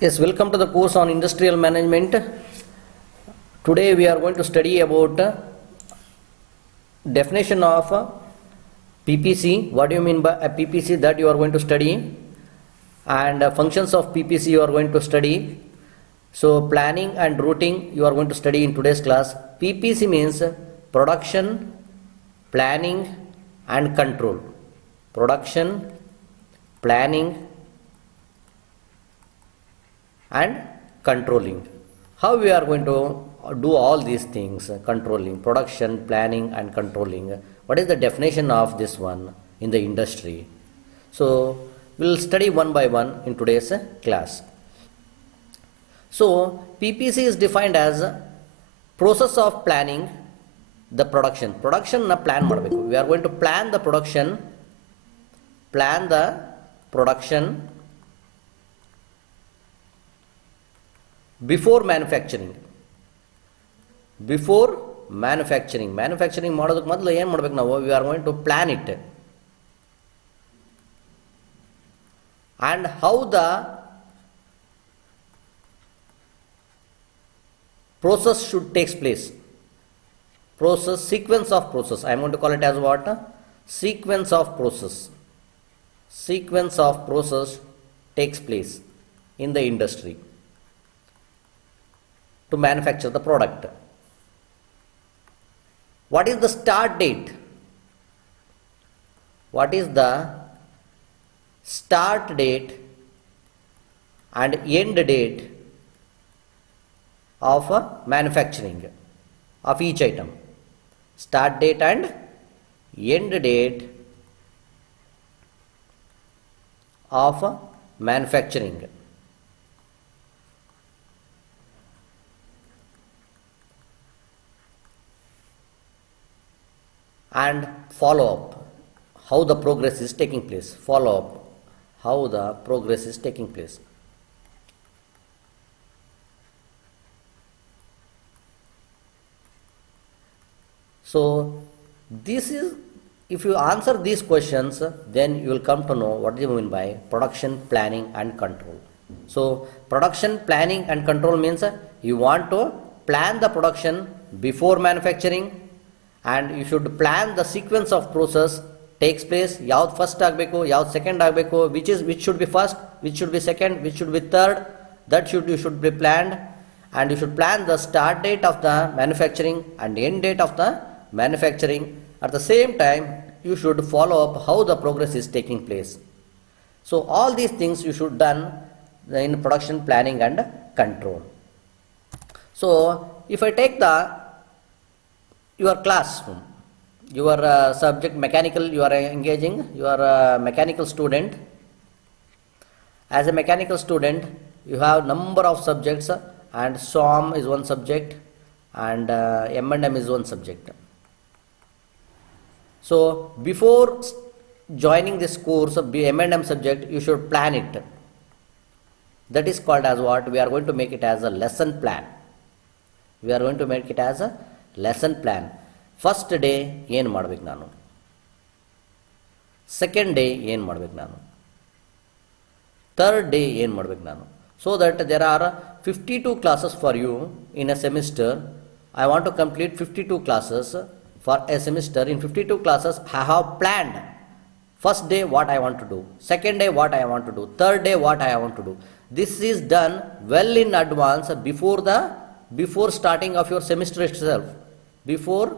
Yes, welcome to the course on industrial management. Today we are going to study about definition of PPC. What do you mean by a PPC? That you are going to study, and functions of PPC you are going to study. So planning and routing you are going to study in today's class. PPC means production, planning and control. Production, planning and controlling. How we are going to do all these things, controlling, production, planning and controlling. What is the definition of this one in the industry? So we will study one by one in today's class. So PPC is defined as process of planning the production. Production na plan ಮಾಡಬೇಕು. We are going to plan the production before manufacturing. Manufacturing ಮಾಡೋದಕ್ಕೆ ಮೊದಲು ಏನು ಮಾಡಬೇಕು ನಾವು? We are going to plan it, and how the process should take place. Sequence of process. I am going to call it as what? Sequence of process takes place in the industry to manufacture the product. What is the start date? What is the start date and end date of manufacturing of each item? Start date and end date of manufacturing. And follow up, how the progress is taking place. Follow up, how the progress is taking place. So this is, if you answer these questions, then you will come to know what do you mean by production, planning and control. So production, planning and control means you want to plan the production before manufacturing, and you should plan the sequence of process takes place. Yaud first agbeku, yaud second agbeku, which should be first, which should be second, which should be third, that you should be planned. And you should plan the start date of the manufacturing and end date of the manufacturing. At the same time, you should follow up how the progress is taking place. So all these things you should done in production, planning and control. So if I take your classroom, your subject mechanical, you are engaging, you are a mechanical student. As a mechanical student, you have number of subjects, and SOM is one subject and M&M is one subject. So before joining this course of M&M subject, you should plan it. That is called as what? We are going to make it as a lesson plan. We are going to make it as a lesson plan. First day ಏನು ಮಾಡಬೇಕು ನಾನು, second day ಏನು ಮಾಡಬೇಕು ನಾನು, third day ಏನು ಮಾಡಬೇಕು ನಾನು. So that there are 52 classes for you in a semester. I want to complete 52 classes for a semester. In 52 classes I have planned first day what I want to do, second day what I want to do, third day what I want to do. This is done well in advance before starting of your semester itself. Before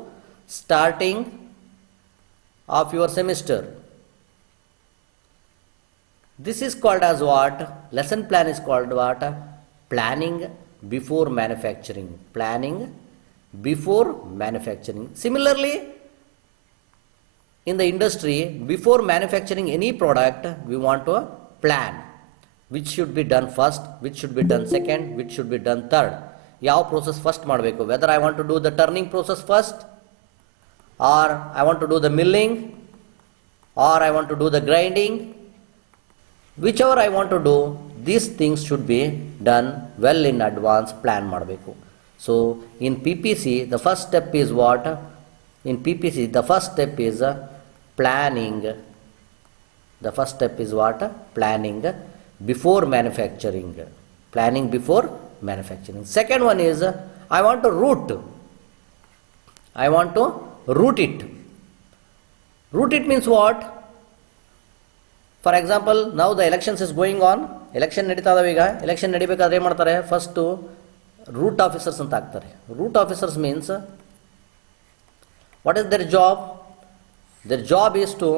starting of your semester. This is called as what? Lesson plan is called what? Planning before manufacturing. Planning before manufacturing. Similarly, in the industry, before manufacturing any product, we want to plan which should be done first, which should be done second, which should be done third. ಯಾವ process first ಮಾಡಬೇಕು? Whether I want to do the turning process first, or I want to do the milling, or I want to do the grinding. Whichever I want to do, these things should be done well in advance, plan ಮಾಡಬೇಕು. So in PPC, the first step is what? In PPC, the first step is planning. The first step is what? Planning before manufacturing. Planning before manufacturing. Second one is I want to route. I want to route it. Route it means what? For example, now the elections is going on. Election ನಡೀತಾ ಇದಾವೆ ಈಗ. ಎಲೆಕ್ಷನ್ ನಡಿಬೇಕಾದ್ರೆ ಏನು ಮಾಡ್ತಾರೆ? First root officers ಅಂತ ಹಾಕ್ತಾರೆ. Route officers means what is their job? Their job is to,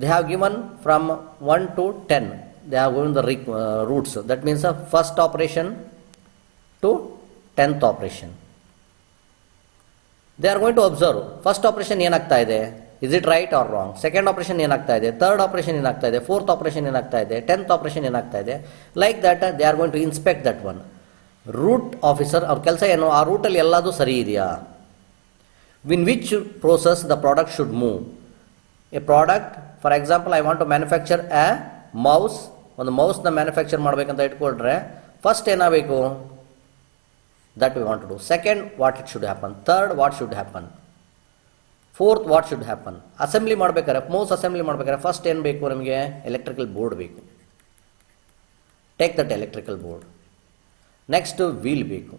they have given from 1 to 10. They have given the routes. That means first operation to 10th operation. They are going to observe. First operation ಏನಾಗ್ತಾ ಇದೆ? Is it right or wrong? Second operation ಏನಾಗ್ತಾ ಇದೆ? Third operation ಏನಾಗ್ತಾ ಇದೆ? Fourth operation ಏನಾಗ್ತಾ ಇದೆ? 10th operation ಏನಾಗ್ತಾ ಇದೆ? Like that they are going to inspect that one. Route officer ಅವ್ರ ಕೆಲಸ ಏನು? ಆ ರೂಟಲ್ಲಿ ಎಲ್ಲದೂ ಸರಿ ಇದೆಯಾ? In which process the product should move. A product, for example, I want to manufacture a mouse. ಒಂದು ಮೌಸ್ನ ಮ್ಯಾನುಫ್ಯಾಕ್ಚರ್ ಮಾಡಬೇಕಂತ ಇಟ್ಕೊಳ್ರೆ ಫಸ್ಟ್ ಏನಾಗಬೇಕು? That we want to do. Second, what it should happen. Third, what should happen. Fourth, what should happen. Assembly ಮಾಡ್ಬೇಕಾದ್ರೆ, mouse assembly ಮಾಡ್ಬೇಕಾದ್ರೆ first ಏನು ಬೇಕು ನಮಗೆ? ಎಲೆಕ್ಟ್ರಿಕಲ್ ಬೋರ್ಡ್ ಬೇಕು. Take that electrical board. Next wheel ಬೇಕು.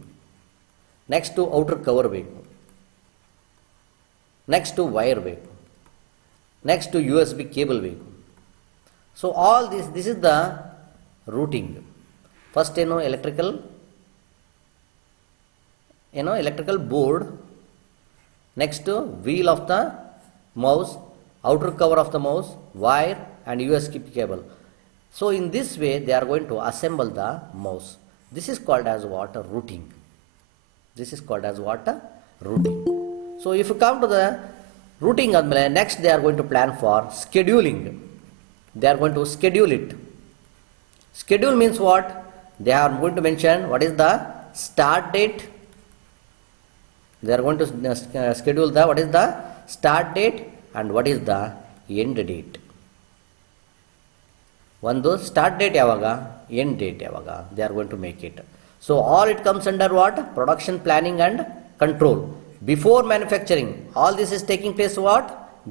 Next outer cover ಬೇಕು. Next wire ಬೇಕು. Next USB cable ಬೇಕು. So all this is the routing. First electrical board, next wheel of the mouse, outer cover of the mouse, wire and USB cable. So in this way they are going to assemble the mouse. This is called as what? Routing. This is called as what? Routing. So if you come to the routing, next they are going to plan for scheduling. They are going to schedule it. Schedule means what? They are going to mention what is the start date. They are going to schedule the what is the start date and what is the end date. One start date yavaga, end date yavaga. They are going to make it. So all it comes under what? Production planning and control. Before manufacturing, all this is taking place what?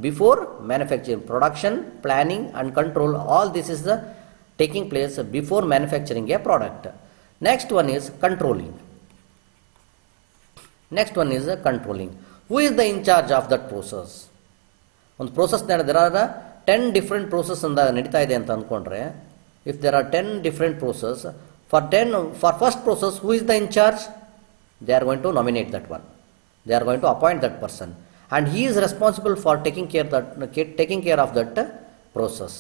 Before manufacturing. Production, planning and control, all this is the taking place before manufacturing a product. Next one is controlling. Next one is controlling. Who is the in charge of that process? On the process there are 10 different processes and nadita ide anta andkondre, if there are 10 different processes, for first process who is the in charge? They are going to nominate that one. They are going to appoint that person, and he is responsible for taking care of that process.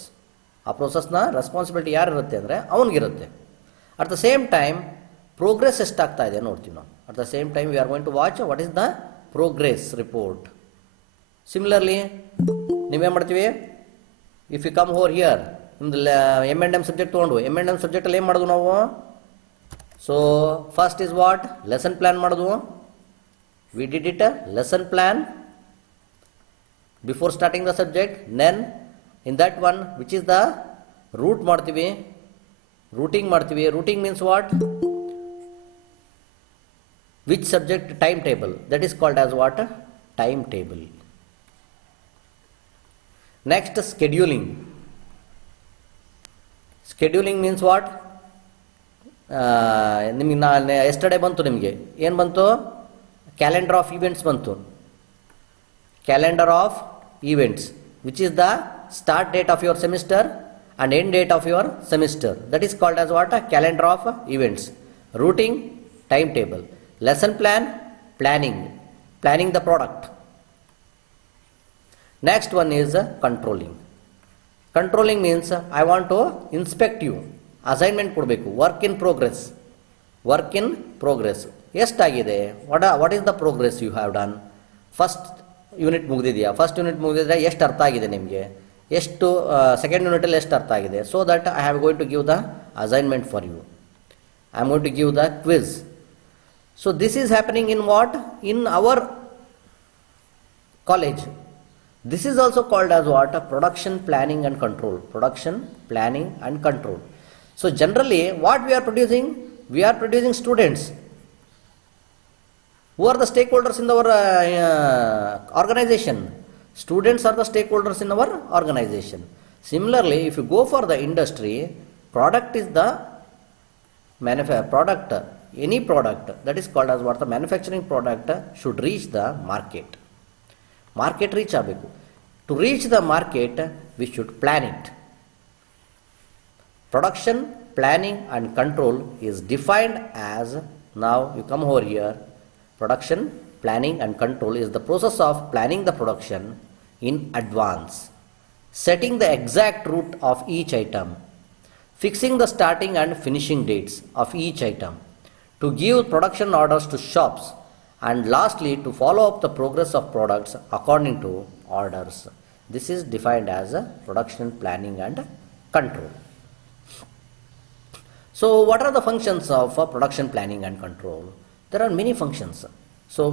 A process na responsibility yaru irutte andre avaniಗೆ irutte. At the same time progress ಎಷ್ಟು ಆಗ್ತಾ ಇದೆ ನೋಡ್ತೀವಿ ನಾವು. At the same time we are going to watch what is the progress report. Similarly ನೀವೇನು ಮಾಡ್ತೀವಿ, if you come over here in the M&M subject ತಗೊಂಡು M&M subject ಅಲ್ಲಿ ಏನು ಮಾಡೋದು ನಾವು? So first is what? Lesson plan ಮಾಡೋದು. We did it lesson plan before starting the subject. Then in that one which is the route ಮಾಡ್ತೀವಿ, routing ಮಾಡ್ತೀವಿ. Routing means what? Which subject timetable, that is called as what? Timetable. Next scheduling. Scheduling means what? ನಿಮಗೆ ಎಸ್ಟರ್ಡೇ ಬಂತು, ನಿಮಗೆ ಏನು ಬಂತು? Calendar of events ಬಂತು. Calendar of events which is the start date of your semester and end date of your semester. That is called as what? Calendar of events. Routing, timetable. Lesson plan, planning the product. Next one is controlling. Controlling means I want to inspect you. Assignment ಕೊಡಬೇಕು. Work in progress. ಎಷ್ಟಾಗಿದೆ? What is the progress you have done? First unit ಮುಗಿದಿದೆಯಾ? First unit ಮುಗಿದಿದ್ರೆ ಎಷ್ಟು ಅರ್ಥ ಆಗಿದೆ ನಿಮಗೆ? ಎಷ್ಟು ಸೆಕೆಂಡ್ ಯೂನಿಟಲ್ಲಿ ಎಷ್ಟು ಅರ್ಥ ಆಗಿದೆ? So that I have going to give the assignment for you. I am going to give the quiz. So this is happening in what? In our college. This is also called as what? Production planning and control. Production planning and control. So generally what we are producing? We are producing students. Who are the stakeholders in our organization? Students are the stakeholders in our organization. Similarly, if you go for the industry, product is the product, any product that is called as what the manufacturing product should reach the market. Market reach ಆಗಬೇಕು. To reach the market, we should plan it. Production planning and control is defined as, now you come over here, production planning and control is the process of planning the production in advance, setting the exact route of each item, fixing the starting and finishing dates of each item, to give production orders to shops, and lastly to follow up the progress of products according to orders. This is defined as production planning and control. So what are the functions of production planning and control? There are many functions. So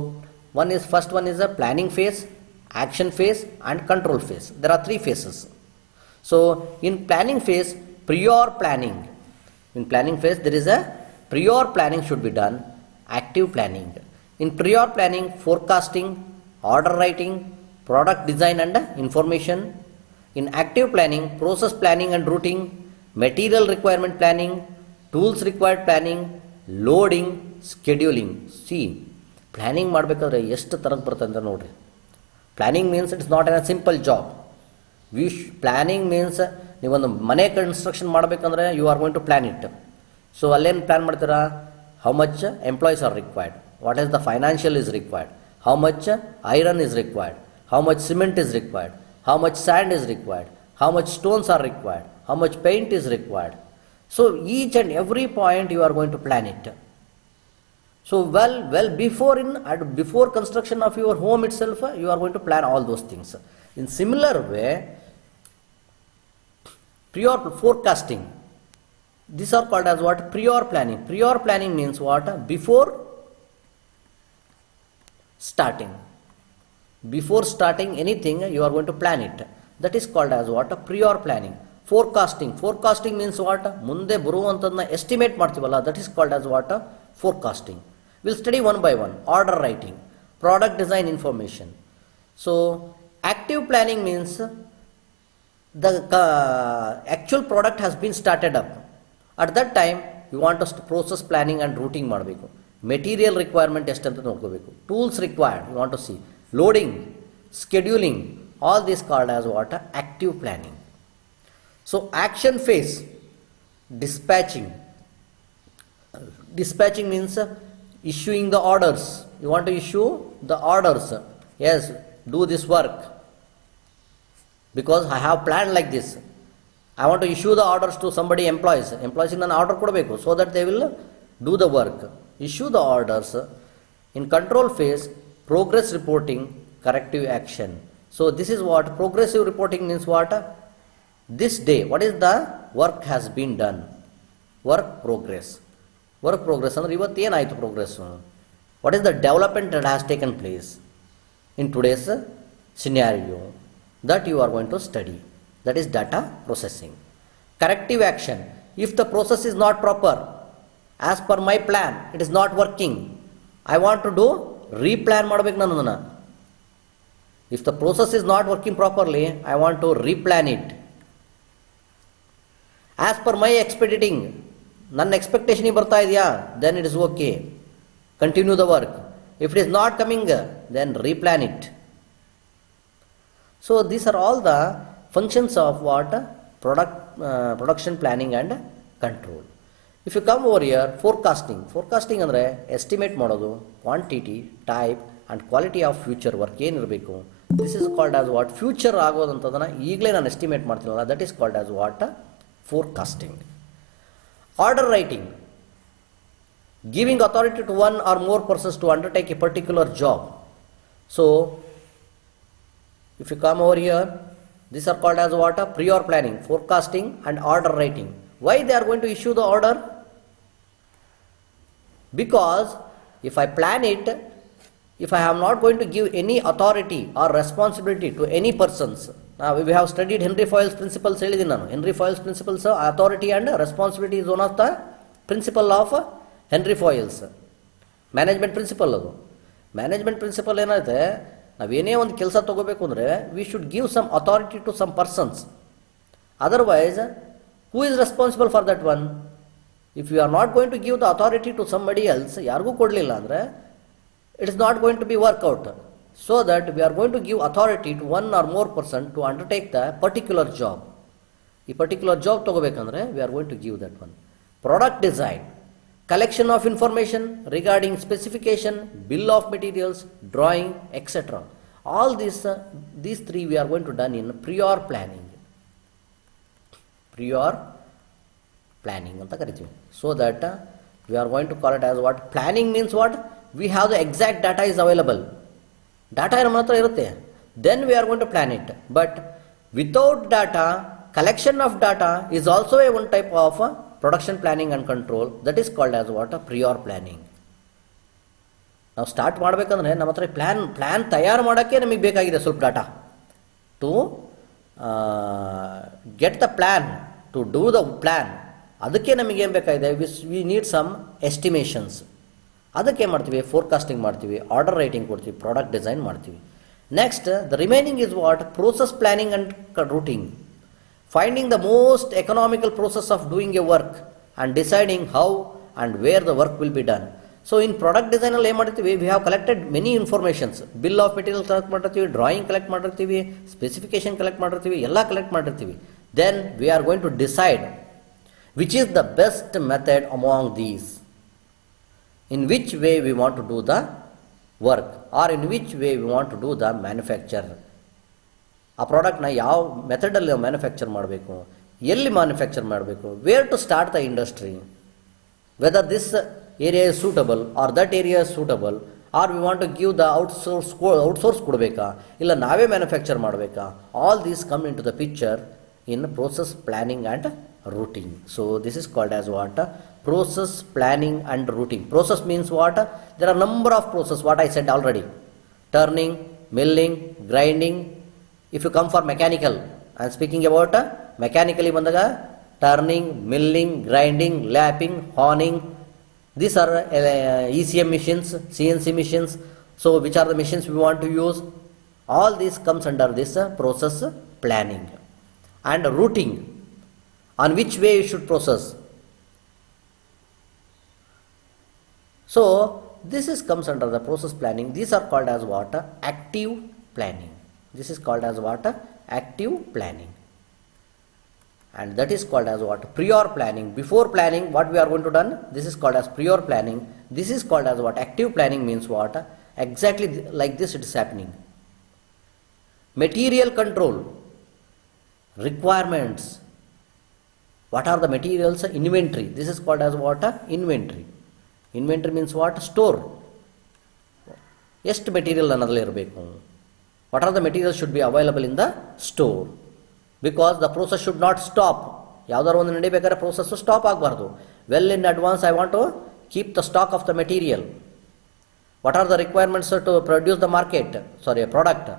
first one is a planning phase, action phase and control phase. There are 3 phases. So in planning phase, prior planning. In planning phase there is a prior planning should be done, active planning. In prior planning, forecasting, order writing, product design and information. In active planning, process planning and routing, material requirement planning, tools required planning, loading, scheduling. See, planning ಮಾಡಬೇಕಾದ್ರೆ ಎಷ್ಟು ತರಕ್ಕೆ ಬರುತ್ತೆ ಅಂತ ನೋಡ್ರಿ. Planning means it's not a simple job. Planning means ನೀವೊಂದು ಮನೆ ಕನ್ಸ್ಟ್ರಕ್ಷನ್ ಮಾಡಬೇಕಂದ್ರೆ you are going to plan it. So ಅಲ್ಲೇನು ಪ್ಲಾನ್ ಮಾಡ್ತೀರಾ? How much employees are required? What is the financial is required? How much iron is required? How much cement is required? How much sand is required? How much stones are required? How much paint is required? So each and every point you are going to plan it. So well before construction of your home itself, you are going to plan all those things. In similar way, prior forecasting. These are called as what? Prior planning. Prior planning means what? Before starting. Before starting anything, you are going to plan it. That is called as what? Prior planning. Forecasting. Forecasting means what? ಮುಂದೆ ಬರುವಂತದನ್ನ estimate ಮಾಡ್ತೀವಲ್ಲ, that is called as what? Forecasting. We'll study one by one. Order writing, product design information. So active planning means the actual product has been started up. At that time you want to process planning and routing ಮಾಡಬೇಕು. Material requirement ಎಷ್ಟು ಅಂತ ನೋಡ್ಕೋಬೇಕು. Tools required you want to see. Loading, scheduling, all this called as what? Active planning. So action phase, dispatching. Dispatching means issuing the orders. You want to issue the orders. Yes, do this work because I have planned like this. I want to issue the orders to somebody, employees in an order ಕೊಡಬೇಕು so that they will do the work. Issue the orders. In control phase, progress reporting, corrective action. So this is what progressive reporting means. What? This day, what is the work has been done? Work progress. Work progress ಅಂದ್ರೆ ಇವತ್ತು ಏನಾಯಿತು progress? What is the development that has taken place in today's scenario that you are going to study? That is data processing. Corrective action. If the process is not proper, as per my plan, it is not working, I want to do replan ಮಾಡಬೇಕು ನಾನು ಅದನ್ನ. If the process is not working properly, I want to replan it. As per my expecting, ನನ್ನ ಎಕ್ಸ್ಪೆಕ್ಟೇಷನ್ ಬರ್ತಾ ಇದೆಯಾ, then it is okay. Continue the work. If it is not coming, then replan it. So these are all the functions of what? Production planning and control. If you come over here, forecasting. Forecasting ಅಂದರೆ estimate ಮಾಡೋದು, quantity, type and quality of future work ಏನಿರಬೇಕು. This is called as what? Future ಆಗೋದಂಥದನ್ನು ಈಗಲೇ ನಾನು estimate ಮಾಡ್ತೀನಲ್ಲ, that is called as what? Forecasting. Order writing. Giving authority to one or more persons to undertake a particular job. So if you come over here, these are called as what? Prior planning, forecasting and order writing. Why they are going to issue the order? Because if I plan it, if I am not going to give any authority or responsibility to any persons. Now we have studied Henry Fayol's principles. Henry Fayol's principles, authority and responsibility is one of the principle of Henri Fayol's management principle. ಅದು management principle ಏನಾಗುತ್ತೆ, ನಾವೇನೇ ಒಂದು ಕೆಲಸ ತೊಗೋಬೇಕು ಅಂದರೆ we should give some authority to some persons. Otherwise who is responsible for that one? If you are not going to give the authority to somebody else, ಯಾರಿಗೂ ಕೊಡಲಿಲ್ಲ ಅಂದರೆ it is not going to be work out. So that we are going to give authority to one or more person to undertake the particular job. ಈ particular job ತಗೋಬೇಕಂದ್ರೆ we are going to give that one. Product design, collection of information regarding specification, bill of materials, drawing, etc. All these three we are going to done in prior planning. Prior planning ಅಂತ ಕರಿತೀವಿ. So that we are going to call it as what? Planning means what? We have the exact data is available. Data ನಮ್ಮ ಹತ್ರ ಇರುತ್ತೆ. Then we are going to plan it. But without data, collection of data is also a one type of production planning and control. That is called as what? Prior planning. ನಾವು start ಮಾಡಬೇಕಂದ್ರೆ ನಮ್ಮ ಹತ್ರ plan ತಯಾರು ಮಾಡೋಕ್ಕೆ ನಮಗೆ ಬೇಕಾಗಿದೆ ಸ್ವಲ್ಪ data to get the plan to do the plan. ಅದಕ್ಕೆ ನಮಗೆ ಏನು ಬೇಕಾಗಿದೆ? We need some estimations. ಅದಕ್ಕೆ ಏನು ಮಾಡ್ತೀವಿ? ಫೋರ್ಕಾಸ್ಟಿಂಗ್ ಮಾಡ್ತೀವಿ, ಆರ್ಡರ್ ರೈಟಿಂಗ್ ಕೊಡ್ತೀವಿ, ಪ್ರಾಡಕ್ಟ್ ಡಿಸೈನ್ ಮಾಡ್ತೀವಿ. Next the remaining is what? Process planning and routing. Finding the most economical process of doing a work and deciding how and where the work will be done. So in product ಡಿಸೈನಲ್ಲಿ ಏನು ಮಾಡ್ತೀವಿ? We have collected many informations. Bill of material collect ಮಾಡಿರ್ತೀವಿ, drawing collect ಮಾಡಿರ್ತೀವಿ, specification collect ಮಾಡಿರ್ತೀವಿ, ಎಲ್ಲ collect ಮಾಡಿರ್ತೀವಿ. Then we are going to decide which is the best method among these, in which way we want to do the work or in which way we want to do the manufacture. ಆ ಪ್ರಾಡಕ್ಟ್ನ ಯಾವ ಮೆಥಡಲ್ಲಿ ಮ್ಯಾನುಫ್ಯಾಕ್ಚರ್ ಮಾಡಬೇಕು, ಎಲ್ಲಿ manufacture ಮಾಡಬೇಕು, where to start the industry, whether this area is suitable or that area is suitable, or we want to give the outsource ಕೊಡಬೇಕಾ, ಇಲ್ಲ ನಾವೇ ಮ್ಯಾನುಫ್ಯಾಕ್ಚರ್ ಮಾಡಬೇಕಾ. All these come into the picture in process planning and routing. So this is called as what? Process planning and routing. Process means what? There are number of process, what I said already. Turning, milling, grinding. If you come for mechanical, I am speaking about mechanically bandaga turning, milling, grinding, lapping, honing. These are ECM machines, CNC machines. So which are the machines we want to use? All this comes under this process planning. And routing, on which way you should process. So this is comes under the process planning. These are called as what? Active planning. This is called as what? Active planning. And that is called as what? Prior planning. Before planning, what we are going to done? This is called as prior planning. This is called as what? Active planning means what? Exactly like this it is happening. Material control. Requirements. What are the materials? Inventory. This is called as what? Inventory. Inventory means what? Store. ಎಷ್ಟು ಮೆಟೀರಿಯಲ್ ಅನ್ನೋದ್ರಲ್ಲಿ ಇರಬೇಕು. What are the materials should be available in the store? Because the process should not stop. ಯಾವ್ದಾದ್ರು ಒಂದು ನಡಿಬೇಕಾದ್ರೆ process stop ಆಗಬಾರ್ದು. Well in advance I want to keep the stock of the material. What are the requirements to produce the product?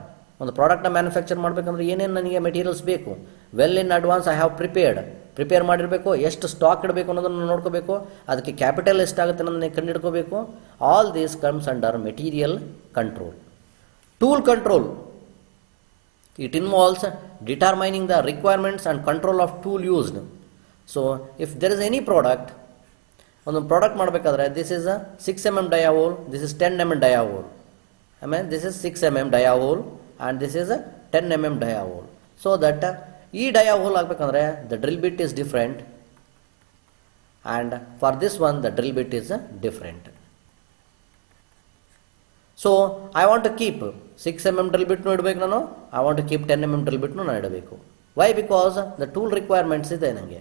ಒಂದು ಪ್ರಾಡಕ್ಟ್ನ ಮ್ಯಾನುಫ್ಯಾಕ್ಚರ್ ಮಾಡಬೇಕಂದ್ರೆ ಏನೇನು ನನಗೆ ಮೆಟೀರಿಯಲ್ಸ್ ಬೇಕು? Well in advance I have prepare ಮಾಡಿರಬೇಕು. ಎಷ್ಟು ಸ್ಟಾಕ್ ಇಡಬೇಕು ಅನ್ನೋದನ್ನು ನೋಡ್ಕೋಬೇಕು. ಅದಕ್ಕೆ ಕ್ಯಾಪಿಟಲ್ ಎಷ್ಟಾಗುತ್ತೆ ಅನ್ನೋದನ್ನ ಕಂಡುಹಿಡ್ಕೋಬೇಕು. All these comes under material control. Tool control, it involves determining the requirements and control of tool used. So if there is any product, ಒಂದು ಪ್ರಾಡಕ್ಟ್ ಮಾಡಬೇಕಾದ್ರೆ this is 6 mm dia hole, this is 10 mm dia hole. This is 6 mm dia hole and this is a 10 mm dia hole. So that ಈ dia hole ಆಗಬೇಕಂದ್ರೆ the drill bit is different and for this one the drill bit is different. So I want to keep 6 mm drill bit ಇಡಬೇಕು ನಾನು. I want to keep 10 mm drill bit ನಾನು ಇಡಬೇಕು. Why? Because the tool requirements ಇದೆ ನನಗೆ.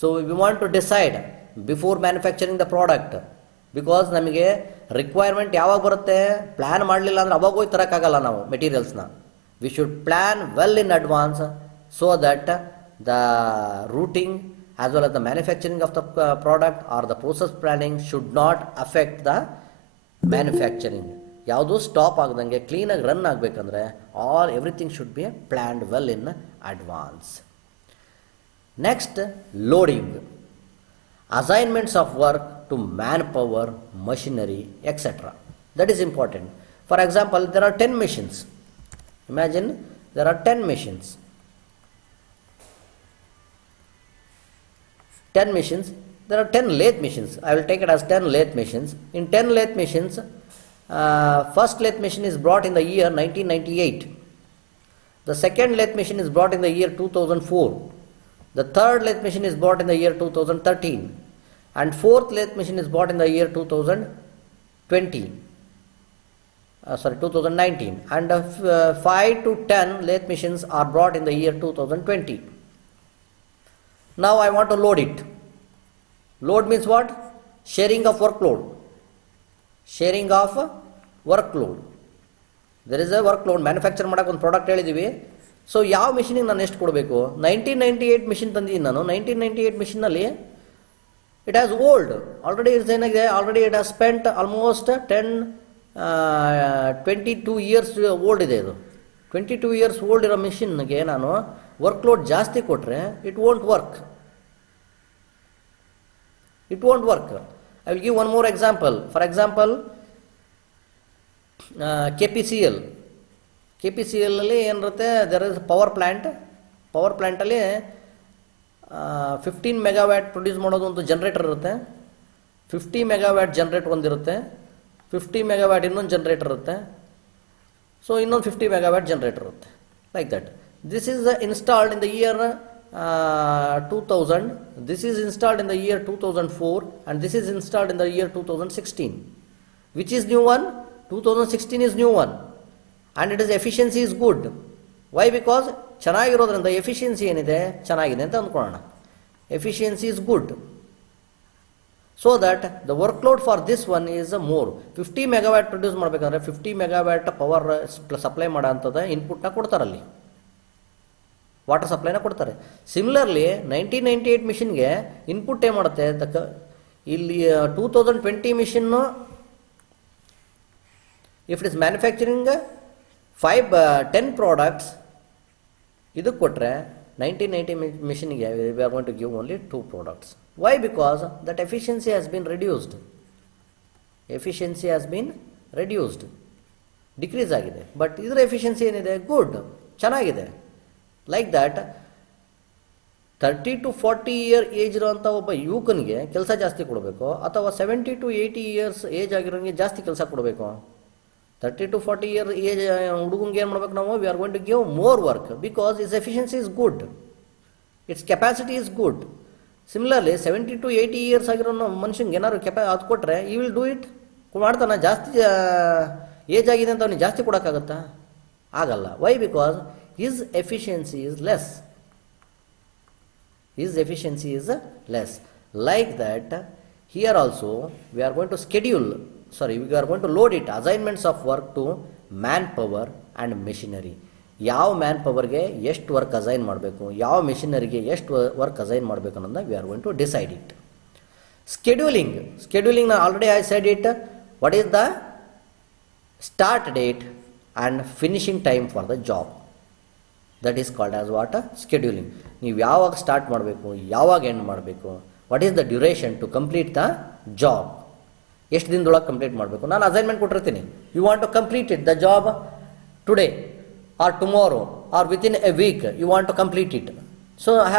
So we want to decide before manufacturing the product. Because ನಮಗೆ requirement ಯಾವಾಗ ಬರುತ್ತೆ? Plan ಮಾಡಲಿಲ್ಲ ಅಂದರೆ ಅವಾಗ ಹೋಗಿ ತರೋಕ್ಕಾಗಲ್ಲ ನಾವು ಮೆಟೀರಿಯಲ್ಸ್ನ. We should plan well in advance so that the routing as well as the manufacturing of the product or the process planning should not affect the manufacturing. ಯಾವುದೂ ಸ್ಟಾಪ್ ಆಗದಂಗೆ ಕ್ಲೀನಾಗಿ ರನ್ ಆಗಬೇಕಂದ್ರೆ everything should be planned well in advance. Next, loading, assignments of work to manpower, machinery, etc. That is important. For example, there are 10 machines. Imagine there are 10 machines. 10 machines. there are 10 lathe machines. I will take it as 10 lathe machines. In 10 lathe machines, first lathe machine is brought in the year 1998. The second lathe machine is brought in the year 2004. The third lathe machine is bought in the year 2013. And fourth lathe machine is bought in the year 2020. 2019. And 5 to 10 lathe machines are brought in the year 2020. Now I want to load it. Load means what? Sharing of workload. Sharing of workload. There is a workload. Manufacture ಮಾಡಕ್ಕೆ ಒಂದು ಪ್ರಾಡಕ್ಟ್ ಹೇಳಿದೀವಿ. ಸೊ ಯಾವ ಮಿಷಿನಿಗೆ ನಾನು ಎಷ್ಟು ಕೊಡಬೇಕು? 1998 ಮಿಷಿನ್ ತಂದಿದ್ದೀನಿ ನಾನು. 1998 ಮಿಷಿನಲ್ಲಿ it has old. Already it's ಏನಾಗಿದೆ? Already it has spent almost 22 years old ಇದೆ ಇದು. 22 years old ಇರೋ ಮಿಷಿನ್ಗೆ ನಾನು ವರ್ಕ್ಲೋಡ್ ಜಾಸ್ತಿ ಕೊಟ್ಟರೆ it won't work. It won't work. I will give one more example. For example, KPCL. KPCL ಅಲ್ಲಿ ಏನಿರುತ್ತೆ? there is power plant. Power plant ಅಲ್ಲಿ 15 ಮೆಗಾವ್ಯಾಟ್ ಪ್ರೊಡ್ಯೂಸ್ ಮಾಡೋದು ಒಂದು ಜನರೇಟರ್ ಇರುತ್ತೆ. 50 ಮೆಗಾವ್ಯಾಟ್ ಜನರೇಟರ್ ಒಂದಿರುತ್ತೆ. 50 ಮೆಗಾವ್ಯಾಟ್ ಇನ್ನೊಂದು ಜನರೇಟರ್ ಇರುತ್ತೆ. ಸೊ ಇನ್ನೊಂದು 50 ಮೆಗಾವ್ಯಾಟ್ ಜನರೇಟರ್ ಇರುತ್ತೆ. Like that. This is installed in the year 2000. This is installed in the year 2004 and this is installed in the year 2016. Which is new one? 2016 is new one and its efficiency is good. Why? Because ಚೆನ್ನಾಗಿರೋದ್ರಿಂದ efficiency ಏನಿದೆ ಚೆನ್ನಾಗಿದೆ ಅಂತ ಅಂದ್ಕೊಳ್ಳೋಣ. Efficiency is good. So that the workload for this one is more. 50 megawatt produce ಮಾಡಬೇಕಂದ್ರೆ 50 megawatt power supply ಮಾಡೋ ಅಂಥದ್ದು ಇನ್ಪುಟ್ನ ಕೊಡ್ತಾರಲ್ಲಿ, ವಾಟರ್ ಸಪ್ಲೈನ ಕೊಡ್ತಾರೆ. ಸಿಮಿಲರ್ಲಿ 1998 ಮಿಷಿನ್ಗೆ ಇನ್ಪುಟ್ ಏನು ಮಾಡುತ್ತೆ? ಇಲ್ಲಿ 2020 machine if it is manufacturing 10 products ಇದಕ್ಕೆ ಕೊಟ್ಟರೆ 1990 ಮಿಷಿನ್ಗೆ we are going to give only 2 products. Why? Because that efficiency has been reduced. Efficiency has been reduced, decrease ಆಗಿದೆ. ಬಟ್ ಇದರ ಎಫಿಷಿಯನ್ಸಿ ಏನಿದೆ? ಗುಡ್, ಚೆನ್ನಾಗಿದೆ. Like that 30 to 40 year age ಇರೋಂಥ ಒಬ್ಬ ಯುವಕನಿಗೆ ಕೆಲಸ ಜಾಸ್ತಿ ಕೊಡಬೇಕು ಅಥವಾ 70 to 80 ಇಯರ್ಸ್ ಏಜ್ ಆಗಿರೋನಿಗೆ ಜಾಸ್ತಿ ಕೆಲಸ ಕೊಡಬೇಕು? 30 to 40 ಇಯರ್ ಏಜ್ ಹುಡುಗಂಗೆ ಏನು ಮಾಡ್ಬೇಕು ನಾವು? We are going to give more work because is efficiency is good, it's capacity is good. Similarly 70 to 80 years ಆಗಿರೋ ಮನುಷ್ಯಂಗೆ ಏನಾದ್ರು ಅದು ಕೊಟ್ಟರೆ ಈ ವಿಲ್ ಡೂ ಇಟ್, ಮಾಡ್ತಾನೆ. ಜಾಸ್ತಿ ಏಜ್ ಆಗಿದೆ ಅಂತ ಅವನಿಗೆ ಜಾಸ್ತಿ ಕೊಡೋಕ್ಕಾಗತ್ತಾ? ಆಗಲ್ಲ. Why? Because his efficiency is less. His efficiency is less. Like that, here also we are going to we are going to load it assignments of work to manpower and machinery. ಯಾವ ಮ್ಯಾನ್ ಪವರ್ಗೆ ಎಷ್ಟು work assign ಮಾಡಬೇಕು, ಯಾವ ಮೆಷಿನರಿಗೆ ಎಷ್ಟು work assign ಮಾಡಬೇಕು ಅನ್ನೋದನ್ನ we are going to decide it. Scheduling. Scheduling already I said it. What is the start date and finishing time for the job? That is called as what? Scheduling. ನೀವು ಯಾವಾಗ start ಮಾಡಬೇಕು, ಯಾವಾಗ end ಮಾಡಬೇಕು, what is the duration to complete the job? ಎಷ್ಟು ದಿನದೊಳಗೆ complete ಮಾಡಬೇಕು? ನಾನು assignment ಕೊಟ್ಟಿರ್ತೀನಿ. You want to complete it the job today or tomorrow or within a week, you want to complete it. So I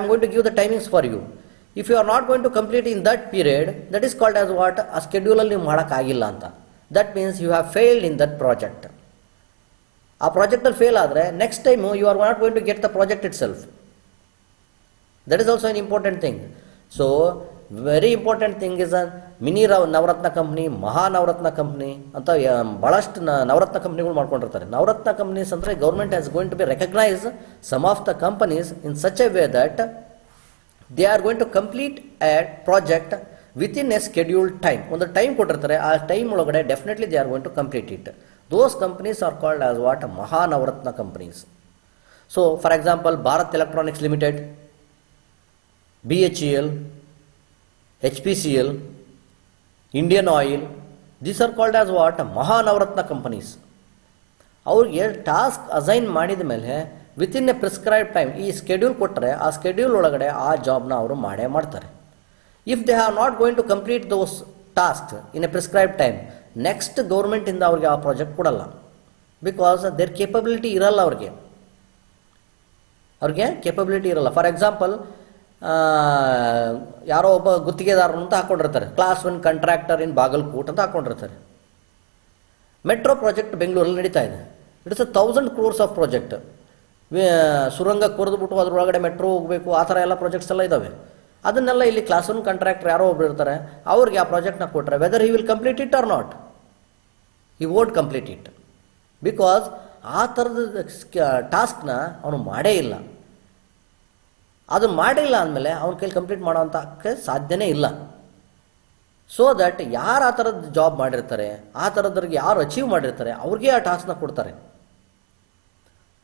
am going to give the timings for you. If you are not going to complete in that period, that is called as what? ಆ ಸ್ಕೆಡ್ಯೂಲಲ್ಲಿ ನೀವು ಮಾಡೋಕ್ಕಾಗಿಲ್ಲ ಅಂತ. That means you have failed in that project. ಆ ಪ್ರಾಜೆಕ್ಟಲ್ಲಿ fail ಆದರೆ next time you are not going to get the project itself. That is also an important thing. So very important thing is mini Navratna company, Mahanavratna company ಅಂತ ಭಾಳಷ್ಟು ನವರತ್ನ ಕಂಪ್ನಿಗಳು ಮಾಡ್ಕೊಂಡಿರ್ತಾರೆ. Navratna companies ಅಂದರೆ government has going to be recognise some of the companies in such a way that they are going to complete a project within a scheduled time. ಒಂದು time ಕೊಟ್ಟಿರ್ತಾರೆ, ಆ time ಒಳಗಡೆ definitely they are going to complete it. Those companies are called as what? Mahanavaratna companies. So, for example, Bharat Electronics Limited, BHEL, HPCL, Indian Oil, these are called as what? Mahanavaratna companies. ಅವ್ರಿಗೆ task assign ಮಾಡಿದ ಮೇಲೆ within a prescribe time, ಈ schedule ಕೊಟ್ಟರೆ ಆ schedule ಒಳಗಡೆ ಆ ಜಾಬ್ನ ಅವರು ಮಾಡೇ ಮಾಡ್ತಾರೆ. If they are not going to complete those task in a prescribe time, next ಗೌರ್ಮೆಂಟಿಂದ ಅವ್ರಿಗೆ ಆ ಪ್ರಾಜೆಕ್ಟ್ ಕೊಡಲ್ಲ. ಬಿಕಾಸ್ ದೇರ್ ಕೇಪಬಿಲಿಟಿ ಇರಲ್ಲ, ಅವ್ರಿಗೆ ಕೇಪಬಿಲಿಟಿ ಇರಲ್ಲ. ಫಾರ್ ಎಕ್ಸಾಂಪಲ್, ಯಾರೋ ಒಬ್ಬ ಗುತ್ತಿಗೆದಾರರು ಅಂತ ಹಾಕ್ಕೊಂಡಿರ್ತಾರೆ, ಕ್ಲಾಸ್ 1 ಕಾಂಟ್ರಾಕ್ಟರ್ ಇನ್ ಬಾಗಲ್ಕೋಟ್ ಅಂತ ಹಾಕ್ಕೊಂಡಿರ್ತಾರೆ. ಮೆಟ್ರೋ ಪ್ರಾಜೆಕ್ಟ್ ಬೆಂಗಳೂರಲ್ಲಿ ನಡೀತಾ ಇದೆ. ಇಟ್ಸ್ 1000 crores ಆಫ್ ಪ್ರಾಜೆಕ್ಟ್. ಸುರಂಗ ಕೊರೆದುಬಿಟ್ಟು ಅದರೊಳಗಡೆ ಮೆಟ್ರೋ ಹೋಗಬೇಕು, ಆ ಥರ ಎಲ್ಲ ಪ್ರಾಜೆಕ್ಟ್ಸ್ ಎಲ್ಲ ಇದ್ದಾವೆ. ಅದನ್ನೆಲ್ಲ ಇಲ್ಲಿ ಕ್ಲಾಸ್ 1 ಕಾಂಟ್ರಾಕ್ಟರ್ ಯಾರೋ ಒಬ್ರು ಇರ್ತಾರೆ, ಅವ್ರಿಗೆ ಆ ಪ್ರಾಜೆಕ್ಟ್ನ ಕೊಟ್ಟರೆ whether he will complete it or not, he won't complete it. Because ಆ ಥರದ ಟಾಸ್ಕ್ನ ಅವನು ಮಾಡೇ ಇಲ್ಲ. ಅದನ್ನು ಮಾಡಿಲ್ಲ ಅಂದಮೇಲೆ ಅವನ ಕೈಲಿ ಕಂಪ್ಲೀಟ್ ಮಾಡೋಂಥಕ್ಕೆ ಸಾಧ್ಯನೇ ಇಲ್ಲ. ಸೊ ದಟ್ ಯಾರು ಆ ಥರದ್ದು ಜಾಬ್ ಮಾಡಿರ್ತಾರೆ, ಆ ಥರದ್ರಿಗೆ ಯಾರು ಅಚೀವ್ ಮಾಡಿರ್ತಾರೆ ಅವ್ರಿಗೆ ಆ ಟಾಸ್ಕ್ನ ಕೊಡ್ತಾರೆ.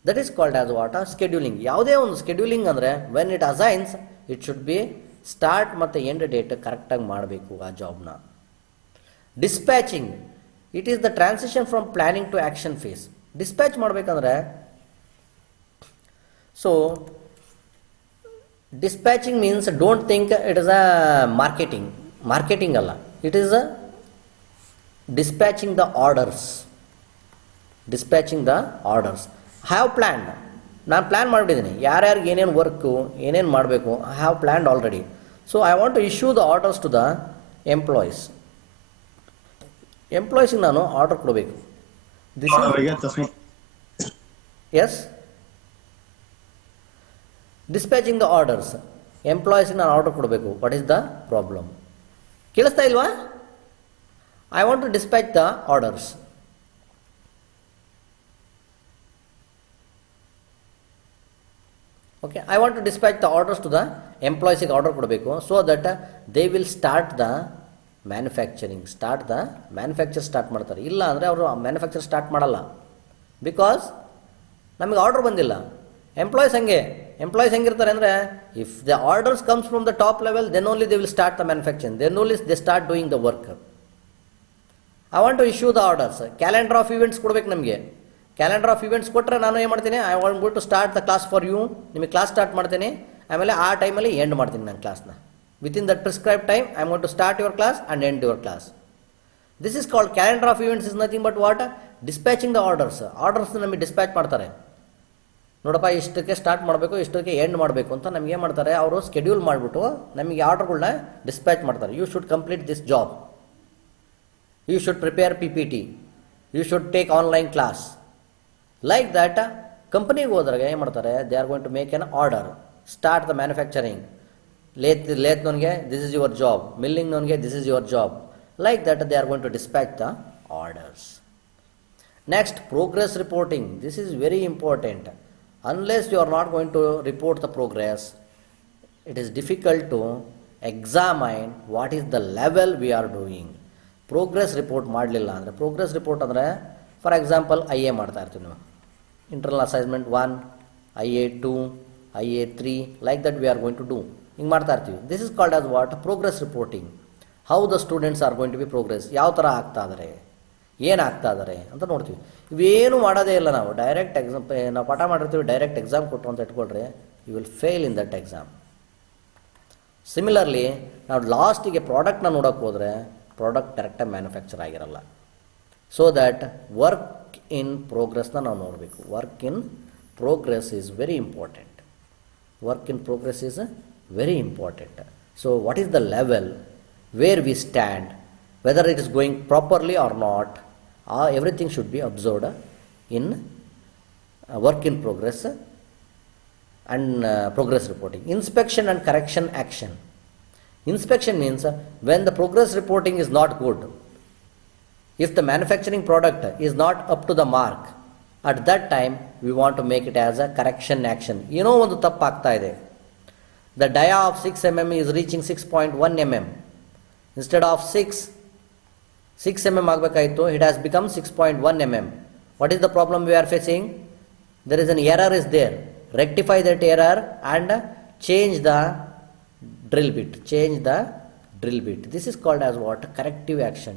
That is called as what scheduling. ಯಾವುದೇ ಒಂದು ಸ್ಕೆಡ್ಯೂಲಿಂಗ್ ಅಂದರೆ when it assigns it should be start ಮತ್ತು ಎಂಡ್ ಡೇಟ್ ಕರೆಕ್ಟಾಗಿ ಮಾಡಬೇಕು ಆ ಜಾಬ್ನ. Dispatching, it is the transition from planning to action phase. Dispatch ಮಾಡಬೇಕಂದ್ರೆ, so dispatching means don't think it is a marketing ಅಲ್ಲ, it is a dispatching the orders. Have plan, ನಾನು plan ಮಾಡಿಬಿಟ್ಟಿದ್ದೀನಿ ಯಾರ್ಯಾರಿಗೆ ಏನೇನು ವರ್ಕು ಏನೇನು ಮಾಡಬೇಕು, I have planned already. So I want to issue the orders to the ಎಂಪ್ಲಾಯೀಸ್ಗೆ ನಾನು order ಕೊಡಬೇಕು. ಎಸ್, ಡಿಸ್ಪ್ಯಾಚಿಂಗ್ ದ ಆರ್ಡರ್ಸ್, ಎಂಪ್ಲಾಯೀಸ್ಗೆ ನಾನು ಆರ್ಡರ್ ಕೊಡಬೇಕು. What is the problem? ಕೇಳಿಸ್ತಾ ಇಲ್ವಾ? I want to dispatch the orders. Okay, I want to dispatch the orders to the ಎಂಪ್ಲಾಯೀಸಿಗೆ order ಕೊಡಬೇಕು. So that they will start the manufacturing. Start ಮಾಡ್ತಾರೆ. ಇಲ್ಲ ಅಂದರೆ ಅವರು ಮ್ಯಾನುಫ್ಯಾಕ್ಚರ್ ಸ್ಟಾರ್ಟ್ ಮಾಡಲ್ಲ. ಬಿಕಾಸ್ ನಮಗೆ ಆರ್ಡರ್ ಬಂದಿಲ್ಲ. ಎಂಪ್ಲಾಯೀಸ್ ಹೆಂಗಿರ್ತಾರೆ ಅಂದರೆ, if the orders comes from the top level then only they will start the manufacturing, then only they start doing the work. I want to issue the orders. Calendar of events ಕೊಡಬೇಕು ನಮಗೆ. Calendar of events ಕೊಟ್ಟರೆ ನಾನು ಏನು ಮಾಡ್ತೀನಿ, I want go to start the class for you. ನಿಮಗೆ class start ಮಾಡ್ತೀನಿ, ಆಮೇಲೆ ಆ ಟೈಮಲ್ಲಿ ಎಂಡ್ ಮಾಡ್ತೀನಿ ನಾನು ಕ್ಲಾಸ್ನ. Within that prescribe time I want to start your class and end your class. This is called calendar of events. Is nothing but what? Dispatching the orders ನಮಗೆ dispatch ಮಾಡ್ತಾರೆ. ನೋಡಪ್ಪ, ಇಷ್ಟಕ್ಕೆ ಸ್ಟಾರ್ಟ್ ಮಾಡಬೇಕು, ಇಷ್ಟಕ್ಕೆ ಎಂಡ್ ಮಾಡಬೇಕು ಅಂತ ನಮ್ಗೆ ಏನು ಮಾಡ್ತಾರೆ, ಅವರು ಸ್ಕೆಡ್ಯೂಲ್ ಮಾಡಿಬಿಟ್ಟು ನಮಗೆ ಆರ್ಡರ್ಗಳನ್ನ ಡಿಸ್ಪ್ಯಾಚ್ ಮಾಡ್ತಾರೆ. You should complete this job, you should prepare PPT, you should take online class. Like that ಕಂಪನಿಗೆ ಹೋದಾಗ ಏನು ಮಾಡ್ತಾರೆ, they are going to make an order, start the manufacturing. ಲೇತ್ನವನಿಗೆ ದಿಸ್ ಇಸ್ ಯುವರ್ ಜಾಬ್, ಮಿಲ್ಲಿಂಗ್ನವನಿಗೆ this is your job. Like that they are going to dispatch the orders. Next, progress reporting. This is very important. Unless you are not going to report the progress, it is difficult to examine what is the level we are doing. Progress report ಮಾಡಲಿಲ್ಲ ಅಂದರೆ, progress report ಅಂದರೆ for example IA ಮಾಡ್ತಾ ಇರ್ತೀವಿ ನಾವು, internal assignment 1, IA 2, IA 3, like that we are going to do. ಹಿಂಗೆ ಮಾಡ್ತಾ ಇರ್ತೀವಿ. This is called as what? Progress reporting. How the students are going to be progress, ಯಾವ ಥರ ಆಗ್ತಾ ಇದ್ದಾರೆ, ಏನಾಗ್ತಾ ಇದ್ದಾರೆ ಅಂತ ನೋಡ್ತೀವಿ. ಇವೇನು ಮಾಡೋದೇ ಇಲ್ಲ ನಾವು. ಡೈರೆಕ್ಟ್ ಎಕ್ಸಾಮ್ ನಾವು ಪಾಠ ಮಾಡಿರ್ತೀವಿ, ಡೈರೆಕ್ಟ್ ಎಕ್ಸಾಮ್ ಕೊಟ್ಟು ಅಂತ ಇಟ್ಕೊಳ್ರಿ, you will fail in that exam. Similarly ನಾವು ಲಾಸ್ಟಿಗೆ ಪ್ರಾಡಕ್ಟ್ನ ನೋಡೋಕೆ ಹೋದರೆ ಪ್ರಾಡಕ್ಟ್ ಡೈರೆಕ್ಟಾಗಿ ಮ್ಯಾನುಫ್ಯಾಕ್ಚರ್ ಆಗಿರಲ್ಲ. ಸೊ ದ್ಯಾಟ್ ವರ್ಕ್ ಇನ್ ಪ್ರೋಗ್ರೆಸ್ನ ನಾವು ನೋಡಬೇಕು. Work in progress is very important. So what is the level where we stand, whether it is going properly or not, everything should be observed in work in progress and progress reporting. Inspection and correction action. Inspection means when the progress reporting is not good, if the manufacturing product is not up to the mark, at that time we want to make it as a correction action. ಒಂದು ತಪ್ಪು ಆಗ್ತಾ ಇದೆ. The dia of 6 mm is reaching 6.1 mm instead of 6 mm ಆಗಬೇಕಾಯಿತು, it has become 6.1 mm. What is the problem we are facing? There is an error is there. Rectify that error and change the drill bit. This is called as what? Corrective action.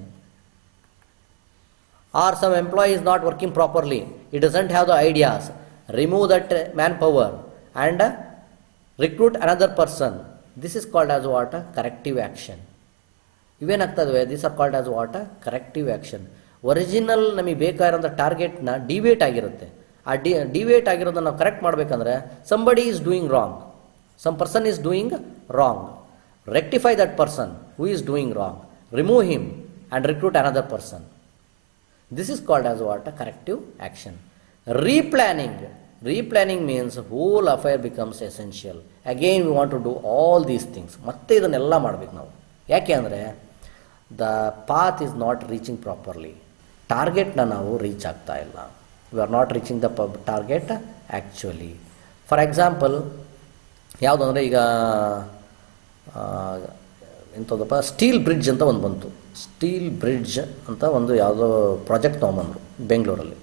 Or some employee is not working properly, he doesn't have the ideas, remove that manpower and recruit another person. This is called as what? Corrective action. ಇವೇನಾಗ್ತದೆ, this are called as what? Corrective action. Original ನಮಗೆ ಬೇಕಾಗಿರೋಂಥ ಟಾರ್ಗೆಟ್ನ ಡಿವೇಟ್ ಆಗಿರುತ್ತೆ. ಆ ಡಿವೇಟ್ ಆಗಿರೋದನ್ನು ನಾವು ಕರೆಕ್ಟ್ ಮಾಡಬೇಕಂದ್ರೆ somebody is doing wrong. Some person is doing wrong. Rectify that person who is doing wrong. Remove him and recruit another person. This is called as what? A corrective action. Replanning. Replanning means whole affair becomes essential. Again we want to do all these things. ಮತ್ತೆ ಇದನ್ನೆಲ್ಲ ಮಾಡಬೇಕು ನಾವು. ಯಾಕೆ ಅಂದರೆ the path is not reaching properly. ಟಾರ್ಗೆಟ್ನ ನಾವು ರೀಚ್ ಆಗ್ತಾ ಇಲ್ಲ. We are not reaching the target actually. For example, ಯಾವುದಂದರೆ ಈಗ ಎಂಥದಪ್ಪ ಸ್ಟೀಲ್ ಬ್ರಿಡ್ಜ್ ಅಂತ ಒಂದು ಬಂತು. ಸ್ಟೀಲ್ ಬ್ರಿಡ್ಜ್ ಅಂತ ಒಂದು ಯಾವುದೋ ಪ್ರಾಜೆಕ್ಟ್ ತೊಗೊಂಬಂದರು ಬೆಂಗಳೂರಲ್ಲಿ.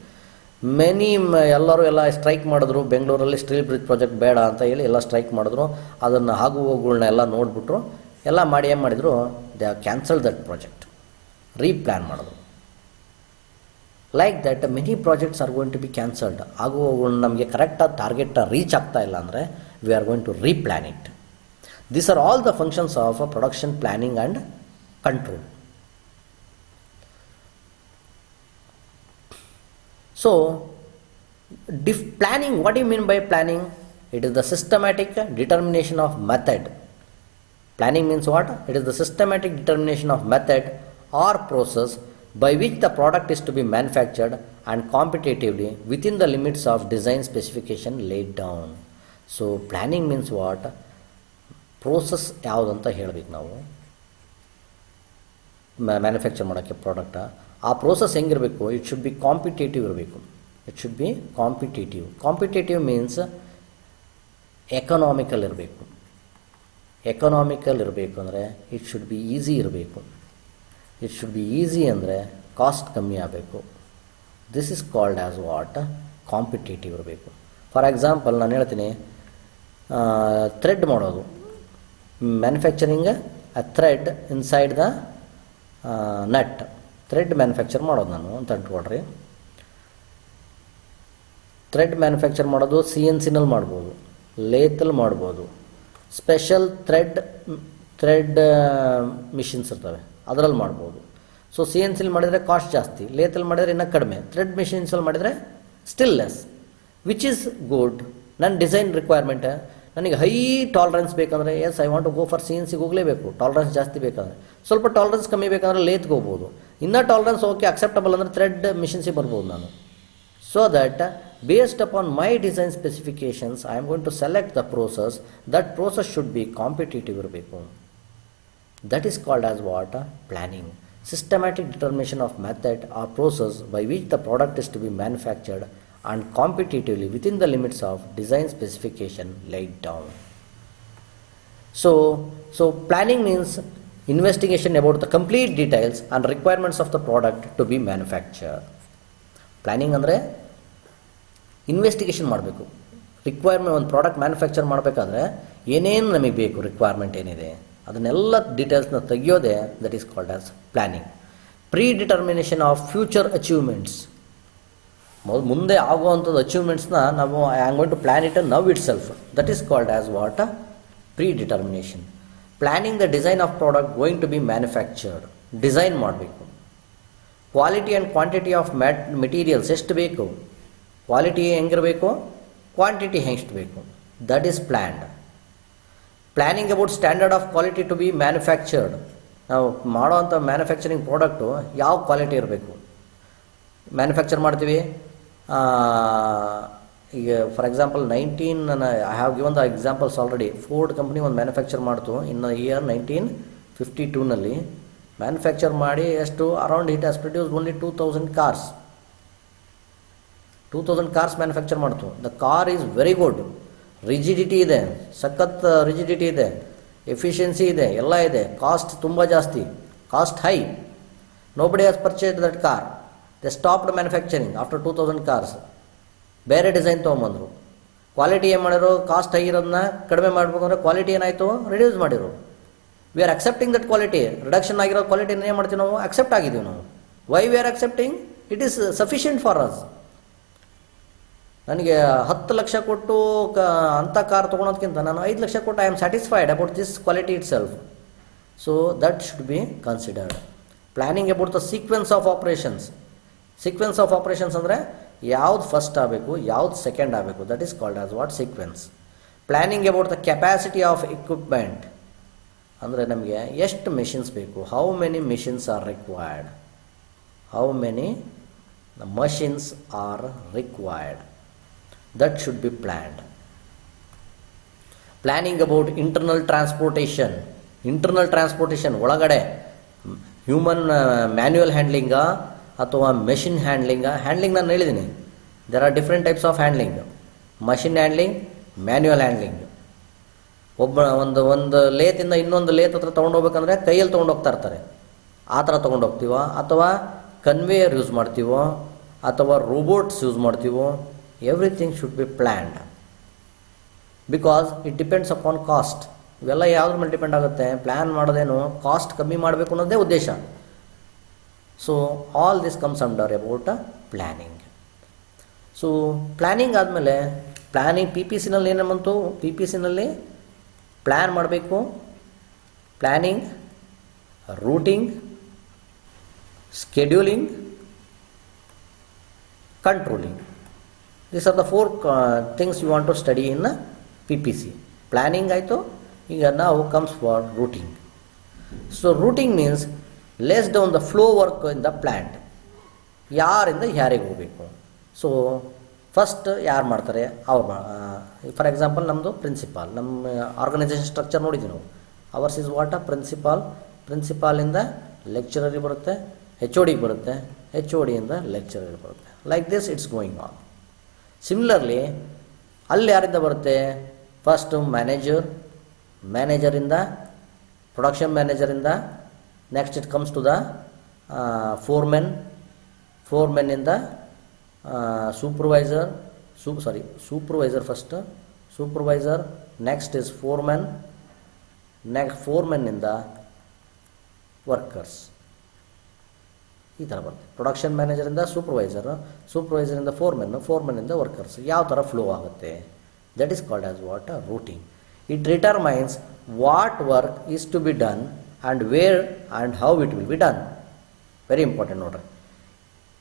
ಎಲ್ಲರೂ ಎಲ್ಲ ಸ್ಟ್ರೈಕ್ ಮಾಡಿದ್ರು. ಬೆಂಗಳೂರಲ್ಲಿ ಸ್ಟೀಲ್ ಬ್ರಿಡ್ಜ್ ಪ್ರಾಜೆಕ್ಟ್ ಬೇಡ ಅಂತ ಹೇಳಿ ಎಲ್ಲ ಸ್ಟ್ರೈಕ್ ಮಾಡಿದ್ರು. ಅದನ್ನು ಆಗು ಹೋಗುಗಳನ್ನ ಎಲ್ಲ ನೋಡಿಬಿಟ್ರು. ಎಲ್ಲ ಮಾಡಿ ಏನು ಮಾಡಿದರು, they have cancelled that project. Replan ಮಾಡಿದ್ರು. Like that many projects are going to be cancelled. ಆಗು ಹೋಗುಗಳನ್ನ ನಮಗೆ ಕರೆಕ್ಟಾದ ಟಾರ್ಗೆಟ್ ರೀಚ್ ಆಗ್ತಾ ಇಲ್ಲ ಅಂದರೆ we are going to replan it. These are all the functions of production planning and control. So, planning, what do you mean by planning? It is the systematic determination of method. Planning means what? It is the systematic determination of method or process by which the product is to be manufactured and competitively within the limits of design specification laid down. So, planning means what? Process ಯಾವುದಂತ ಹೇಳಬೇಕು ನಾವು manufacture ಮಾಡೋಕ್ಕೆ product. ಆ process ಹೆಂಗಿರಬೇಕು? It should be competitive ಇರಬೇಕು. It should be competitive. Competitive means economical ಇರಬೇಕು. Economical ಇರಬೇಕು ಅಂದರೆ ಇಟ್ ಶುಡ್ ಬಿ ಈಸಿ ಇರಬೇಕು. ಇಟ್ ಶುಡ್ ಬಿ ಈಸಿ ಅಂದರೆ ಕಾಸ್ಟ್ ಕಮ್ಮಿ ಆಗಬೇಕು. This is called as what? Competitive ಇರಬೇಕು. ಫಾರ್ ಎಕ್ಸಾಂಪಲ್ ನಾನು ಹೇಳ್ತೀನಿ, ಥ್ರೆಡ್ ಮಾಡೋದು, manufacturing a thread inside the nut. Thread manufacture ಮಾಡೋದು ನಾನು ಅಂತ ಅಂದ್ಕೊಳ್ರಿ. ಥ್ರೆಡ್ ಮ್ಯಾನುಫ್ಯಾಕ್ಚರ್ ಮಾಡೋದು CNC ನಲ್ಲಿ ಮಾಡ್ಬೋದು, ಲೇತಲ್ಲಿ ಮಾಡ್ಬೋದು. ಸ್ಪೆಷಲ್ ಥ್ರೆಡ್ ಮಿಷಿನ್ಸ್ ಇರ್ತವೆ, ಅದರಲ್ಲಿ ಮಾಡ್ಬೋದು. ಸೊ CNC ಮಾಡಿದರೆ ಕಾಸ್ಟ್ ಜಾಸ್ತಿ, ಲೇತಲ್ಲಿ ಮಾಡಿದರೆ ಇನ್ನೂ ಕಡಿಮೆ, ಥ್ರೆಡ್ ಮಿಷಿನ್ಸಲ್ಲಿ ಮಾಡಿದರೆ still less. Which is good? ನನ್ನ ಡಿಸೈನ್ ರಿಕ್ವೈರ್ಮೆಂಟ್, ನನಗೆ ಹೈ ಟಾಲರೆನ್ಸ್ ಬೇಕಂದರೆ yes I want to go for CNCಗೆ ಹೋಗಲೇಬೇಕು. ಟಾಲರೆನ್ಸ್ ಜಾಸ್ತಿ ಬೇಕಂದರೆ, ಸ್ವಲ್ಪ ಟಾಲರೆನ್ಸ್ ಕಮ್ಮಿ ಬೇಕಂದರೆ ಲೇತ್ಗೆ ಹೋಗ್ಬೋದು. ಇನ್ನೂ ಟಾಲರೆನ್ಸ್ ಓಕೆ ಅಕ್ಸೆಪ್ಟಬಲ್ ಅಂದರೆ ಥ್ರೆಡ್ ಮಿಷಿನ್ಸಿಗೆ ಬರ್ಬೋದು ನಾನು. So that based upon my design specifications I am going to select the process. That process should be competitive ಇರಬೇಕು. That is called as what? Planning. Systematic determination of method or process by which the product is to be manufactured and competitively within the limits of design specification laid down. So planning means investigation about the complete details and requirements of the product to be manufactured. Planning ಅಂದರೆ investigation ಮಾಡಬೇಕು. Requirement, ಒಂದು product manufacture ಮಾಡಬೇಕಾದ್ರೆ ಏನೇನು ನಮಗೆ ಬೇಕು, requirement ಏನಿದೆ ಅದನ್ನೆಲ್ಲ ಡೀಟೇಲ್ಸ್ನ ತೆಗೆಯೋದೇ that is called as planning. Predetermination of future achievements. ಮುಂದೆ ಆಗುವಂಥದ್ದು ಅಚೀವ್ಮೆಂಟ್ಸ್ನ ನಾವು I am going to plan it now itself. That is called as what? Predetermination. Planning the design of product going to be manufactured. Design ಮಾಡಬೇಕು. Quality and quantity of materials ಎಷ್ಟು ಬೇಕು, quality ಹೆಂಗಿರಬೇಕು, ಕ್ವಾಂಟಿಟಿ ಎಷ್ಟು ಬೇಕು, that is planned. Planning about standard of quality to be manufactured. ನಾವು ಮಾಡೋವಂಥ manufacturing product ಯಾವ quality ಇರಬೇಕು. ಮ್ಯಾನುಫ್ಯಾಕ್ಚರ್ ಮಾಡ್ತೀವಿ, ಈಗ for example I have given the examples already. Ford company ಒಂದು ಮ್ಯಾನುಫ್ಯಾಕ್ಚರ್ ಮಾಡ್ತು ಇನ್ ಇಯರ್ 1952 ಮ್ಯಾನುಫ್ಯಾಕ್ಚರ್ ಮಾಡಿ ಎಷ್ಟು around it has produce only 2000 cars. 2000 cars manufacture ಮಾಡ್ತು. The car is very good, rigidity ಇದೆ, ಸಖತ್ ರಿಜಿಡಿಟಿ ಇದೆ, ಎಫಿಷಿಯನ್ಸಿ ಇದೆ, ಎಲ್ಲ ಇದೆ. ಕಾಸ್ಟ್ ತುಂಬ ಜಾಸ್ತಿ, cost high. Nobody has purchased that car. They stopped manufacturing after 2000 cars. ಬೇರೆ ಡಿಸೈನ್ ತೊಗೊಂಬಂದರು. ಕ್ವಾಲಿಟಿ ಏನು ಮಾಡಿರೋ, ಕಾಸ್ಟ್ ಆಗಿರೋದನ್ನ ಕಡಿಮೆ ಮಾಡಬೇಕು ಅಂದರೆ ಕ್ವಾಲಿಟಿ ಏನಾಯಿತು, ರಿಡ್ಯೂಸ್ ಮಾಡಿರೋ. We are accepting that quality. Reduction ಆಗಿರೋ ಕ್ವಾಲಿಟಿನ ಏನು ಮಾಡ್ತೀವಿ ನಾವು, ಅಕ್ಸೆಪ್ಟ್ ಆಗಿದ್ದೀವಿ ನಾವು. Why we are accepting? It is sufficient for us. ನನಗೆ 10 ಲಕ್ಷ ಕೊಟ್ಟು ಅಂಥ ಕಾರ್ ತೊಗೊಳೋದಕ್ಕಿಂತ ನಾನು 5 ಲಕ್ಷ ಕೊಟ್ಟು I am satisfied about this quality it self. So that should be considered. Planning about the sequence of operations. Sequence of operations ಅಂದರೆ ಯಾವ್ದು ಫಸ್ಟ್ ಆಗಬೇಕು, ಯಾವ್ದು ಸೆಕೆಂಡ್ ಆಗಬೇಕು, that is called as what? Sequence. Planning about the capacity of equipment, ಅಂದರೆ ನಮಗೆ ಎಷ್ಟು ಮೆಷಿನ್ಸ್ ಬೇಕು, how many machines R required, how many machines are required, that should be planned. Planning about internal transportation ಒಳಗಡೆ ಹ್ಯೂಮನ್ ಮ್ಯಾನ್ಯುಯಲ್ ಹ್ಯಾಂಡ್ಲಿಂಗ ಅಥವಾ machine handling ನಾನು ಹೇಳಿದ್ದೀನಿ. There are different types of handling, machine handling, manual handling. ಒಂದು ಲೇತಿಂದ ಇನ್ನೊಂದು ಲೇತ್ ಹತ್ರ ತೊಗೊಂಡೋಗ್ಬೇಕಂದ್ರೆ ಕೈಯಲ್ಲಿ ತೊಗೊಂಡೋಗ್ತಾ ಇರ್ತಾರೆ, ಆ ಥರ ತೊಗೊಂಡೋಗ್ತೀವೋ ಅಥವಾ ಕನ್ವೇಯರ್ ಯೂಸ್ ಮಾಡ್ತೀವೋ ಅಥವಾ ರೋಬೋಟ್ಸ್ ಯೂಸ್ ಮಾಡ್ತೀವೋ, everything should be planned because it depends upon cost. ಇವೆಲ್ಲ ಯಾವುದ್ರ ಮೇಲೆ ಡಿಪೆಂಡ್ ಆಗುತ್ತೆ, ಪ್ಲ್ಯಾನ್ ಮಾಡೋದೇನು ಕಾಸ್ಟ್ ಕಮ್ಮಿ ಮಾಡಬೇಕು ಅನ್ನೋದೇ ಉದ್ದೇಶ. So all this comes under about planning. So planning ಆದಮೇಲೆ PPCನಲ್ಲಿ ಏನು ಬಂತು, PPCನಲ್ಲಿ ಪ್ಲ್ಯಾನ್ ಮಾಡಬೇಕು, planning, routing, scheduling, controlling. These are the four things you want to study in PPC. Planning ಆಯಿತು, ಈಗ now comes for routing. So routing means lays down the flow work in the plant. ಯಾರಿಂದ ಯಾರಿಗೆ ಹೋಗಬೇಕು. So first ಯಾರು ಮಾಡ್ತಾರೆ ಅವ್ರು, for example ನಮ್ಮದು principal, ನಮ್ಮ ಆರ್ಗನೈಸೇಷನ್ ಸ್ಟ್ರಕ್ಚರ್ ನೋಡಿದ್ದೀವಿ ನಾವು. ಅವರ್ಸ್ ಇಸ್ ವಾಟ್ ಪ್ರಿನ್ಸಿಪಾಲಿಂದ ಲೆಕ್ಚರರಿಗೆ ಬರುತ್ತೆ, HOD ಬರುತ್ತೆ, HODಯಿಂದ ಲೆಕ್ಚರರ್ ಬರುತ್ತೆ. Like this it's going on. Similarly ಅಲ್ಲಿ ಯಾರಿಂದ ಬರುತ್ತೆ, ಫಸ್ಟು ಮ್ಯಾನೇಜರಿಂದ ಪ್ರೊಡಕ್ಷನ್ ಮ್ಯಾನೇಜರಿಂದ, next it comes to the ಫೋರ್ಮೆನ್ನಿಂದ supervisor first, supervisor, next is ಫೋರ್ಮೆನ್ನಿಂದ ವರ್ಕರ್ಸ್. ಈ ಥರ ಬರುತ್ತೆ. ಪ್ರೊಡಕ್ಷನ್ ಮ್ಯಾನೇಜರಿಂದ ಸೂಪರ್ವೈಸರಿಂದ ಫೋರ್ಮೆನ್ನಿಂದ ವರ್ಕರ್ಸ್. ಯಾವ ಥರ ಫ್ಲೋ ಆಗುತ್ತೆ, that is called as what routing. It determines what work is to be done and where and how it will be done. Very important ನೋಡ್ರಿ.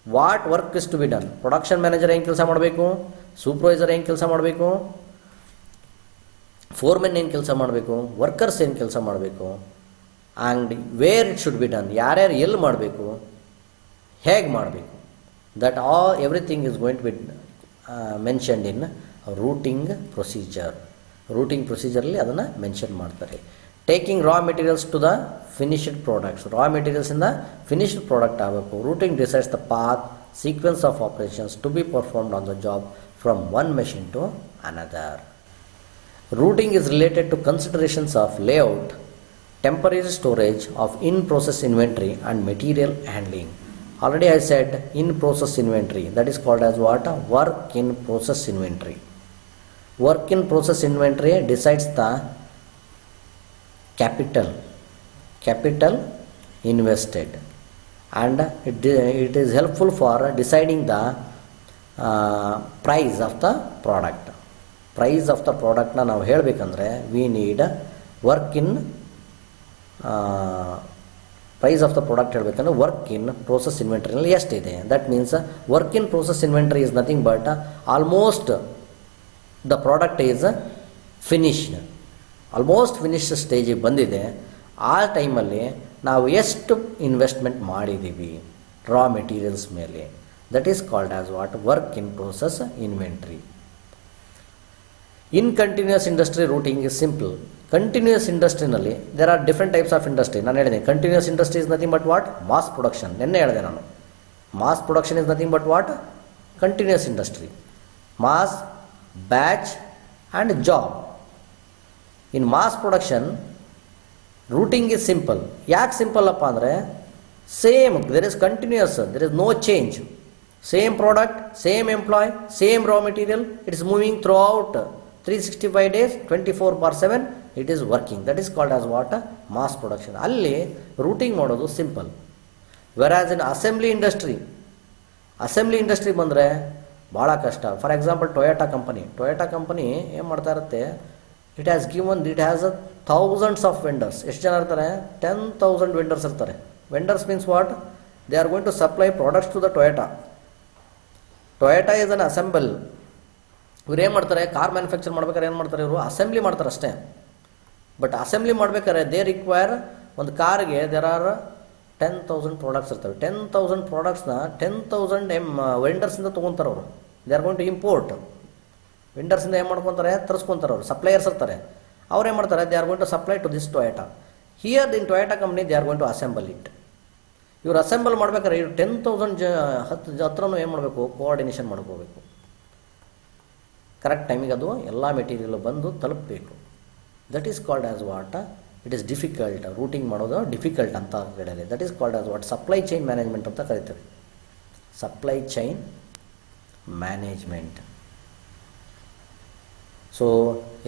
What work is to be done, production manager ಏನು ಕೆಲಸ ಮಾಡಬೇಕು, ಸೂಪರ್ವೈಸರ್ ಏನು ಕೆಲಸ ಮಾಡಬೇಕು, ಫೋರ್ಮೆನ್ ಏನು ಕೆಲಸ ಮಾಡಬೇಕು, ವರ್ಕರ್ಸ್ ಏನು ಕೆಲಸ ಮಾಡಬೇಕು, and where it should be done, ಯಾರ್ಯಾರು ಎಲ್ಲಿ ಮಾಡಬೇಕು, ಹೇಗೆ ಮಾಡಬೇಕು. That everything is going to be mentioned in routing ಪ್ರೊಸೀಜರಲ್ಲಿ ಅದನ್ನು ಮೆನ್ಷನ್ ಮಾಡ್ತಾರೆ. Taking raw materials to the finished products, raw ಮೆಟೀರಿಯಲ್ಸಿಂದ ಫಿನಿಶ್ಡ್ ಪ್ರಾಡಕ್ಟ್ ಆಗಬೇಕು. Routing decides the path sequence of operations to be performed on the job from one machine to another. Routing is related to considerations of layout, temporary storage of in-process inventory and material handling. Already I said in-process inventory, that is called as what? Work in process inventory. Work in process inventory decides the capital invested, and it is helpful for deciding the price of the product. Price of the ಪ್ರಾಡಕ್ಟ್ನ ನಾವು ಹೇಳಬೇಕಂದ್ರೆ we need work in price of the product ಹೇಳಬೇಕಂದ್ರೆ work in process ಇನ್ವೆಂಟ್ರಿನಲ್ಲಿ ಎಷ್ಟಿದೆ. That means work in process inventory is nothing but almost the product is almost finished ಸ್ಟೇಜಿಗೆ ಬಂದಿದೆ. ಆ ಟೈಮಲ್ಲಿ ನಾವು ಎಷ್ಟು ಇನ್ವೆಸ್ಟ್ಮೆಂಟ್ ಮಾಡಿದ್ದೀವಿ ರಾ ಮೆಟೀರಿಯಲ್ಸ್ ಮೇಲೆ, that is called as what? Work in process inventory. In continuous industry routing is simple. Continuous ಇಂಡಸ್ಟ್ರಿನಲ್ಲಿ there are different types of industry. ನಾನು ಹೇಳಿದೆ continuous industry is nothing but what? Mass production. ನಿನ್ನೆ ಹೇಳಿದೆ ನಾನು, mass production is nothing but what? Continuous industry. Mass, batch and job. In mass production routing is simple. ಯಾಕೆ simple ಅಪ್ಪ ಅಂದರೆ same, there is continuous, there is no change. Same product, same employ, same raw material, it is moving throughout 365 days 24/7 it is working. That is called as what? Mass production. ಅಲ್ಲಿ ರೂಟಿಂಗ್ ಮಾಡೋದು ಸಿಂಪಲ್. ವೆರಾಸ್ ಇನ್ assembly industry ಬಂದರೆ ಭಾಳ ಕಷ್ಟ. For example Toyota company ಏನು ಮಾಡ್ತಾ ಇರುತ್ತೆ, it has thousands of vendors. ಎಷ್ಟು ಜನ ಇರ್ತಾರೆ? 10,000 ವೆಂಡರ್ಸ್ ಇರ್ತಾರೆ. Vendors means what? They are going to supply products to the Toyota. Toyota is an ಇವ್ರು ಏನು ಮಾಡ್ತಾರೆ, ಕಾರ್ ಮ್ಯಾನುಫ್ಯಾಕ್ಚರ್ ಮಾಡ್ಬೇಕಾದ್ರೆ ಏನು ಮಾಡ್ತಾರೆ, ಇವರು ಅಸೆಂಬ್ಲಿ ಮಾಡ್ತಾರೆ ಅಷ್ಟೇ. ಬಟ್ ಅಸೆಂಬ್ಲಿ ಮಾಡ್ಬೇಕಾದ್ರೆ ದೇ ರಿಕ್ವೈರ್, ಒಂದು ಕಾರ್ಗೆ ದೇರ್ ಆರ್ 10,000 ಪ್ರಾಡಕ್ಟ್ಸ್ ಇರ್ತವೆ. 10,000 ಪ್ರಾಡಕ್ಟ್ಸ್ನ 10,000 ವೆಂಡರ್ಸಿಂದ ತೊಗೊತಾರೆ ಅವರು. They are going to import. ವೆಂಡರ್ಸಿಂದ ಏನು ಮಾಡ್ಕೊತಾರೆ, ತರಿಸ್ಕೊತಾರೆ ಅವರು. ಸಪ್ಲೈಯರ್ಸ್ ಇರ್ತಾರೆ, ಅವ್ರು ಏನು ಮಾಡ್ತಾರೆ, they are going to supply to this Toyota. Here in Toyota company they are going to assemble it. ಇವ್ರು ಅಸೆಂಬಲ್ ಮಾಡ್ಬೇಕಾದ್ರೆ ಇವ್ರು 10,000 ಹತ್ರನೂ ಏನು ಮಾಡಬೇಕು, ಕೋಆರ್ಡಿನೇಷನ್ ಮಾಡ್ಕೋಬೇಕು. ಕರೆಕ್ಟ್ ಟೈಮಿಗೆ ಅದು ಎಲ್ಲ ಮೆಟೀರಿಯಲ್ ಬಂದು ತಲುಪಬೇಕು. That is called as what, it is difficult. Routing ಮಾಡೋದು ಡಿಫಿಕಲ್ಟ್ ಅಂತ ಕಡೆಯಲ್ಲಿ. That is called as what, supply chain management ಅಂತ ಕರೀತಾರೆ. Supply chain management. So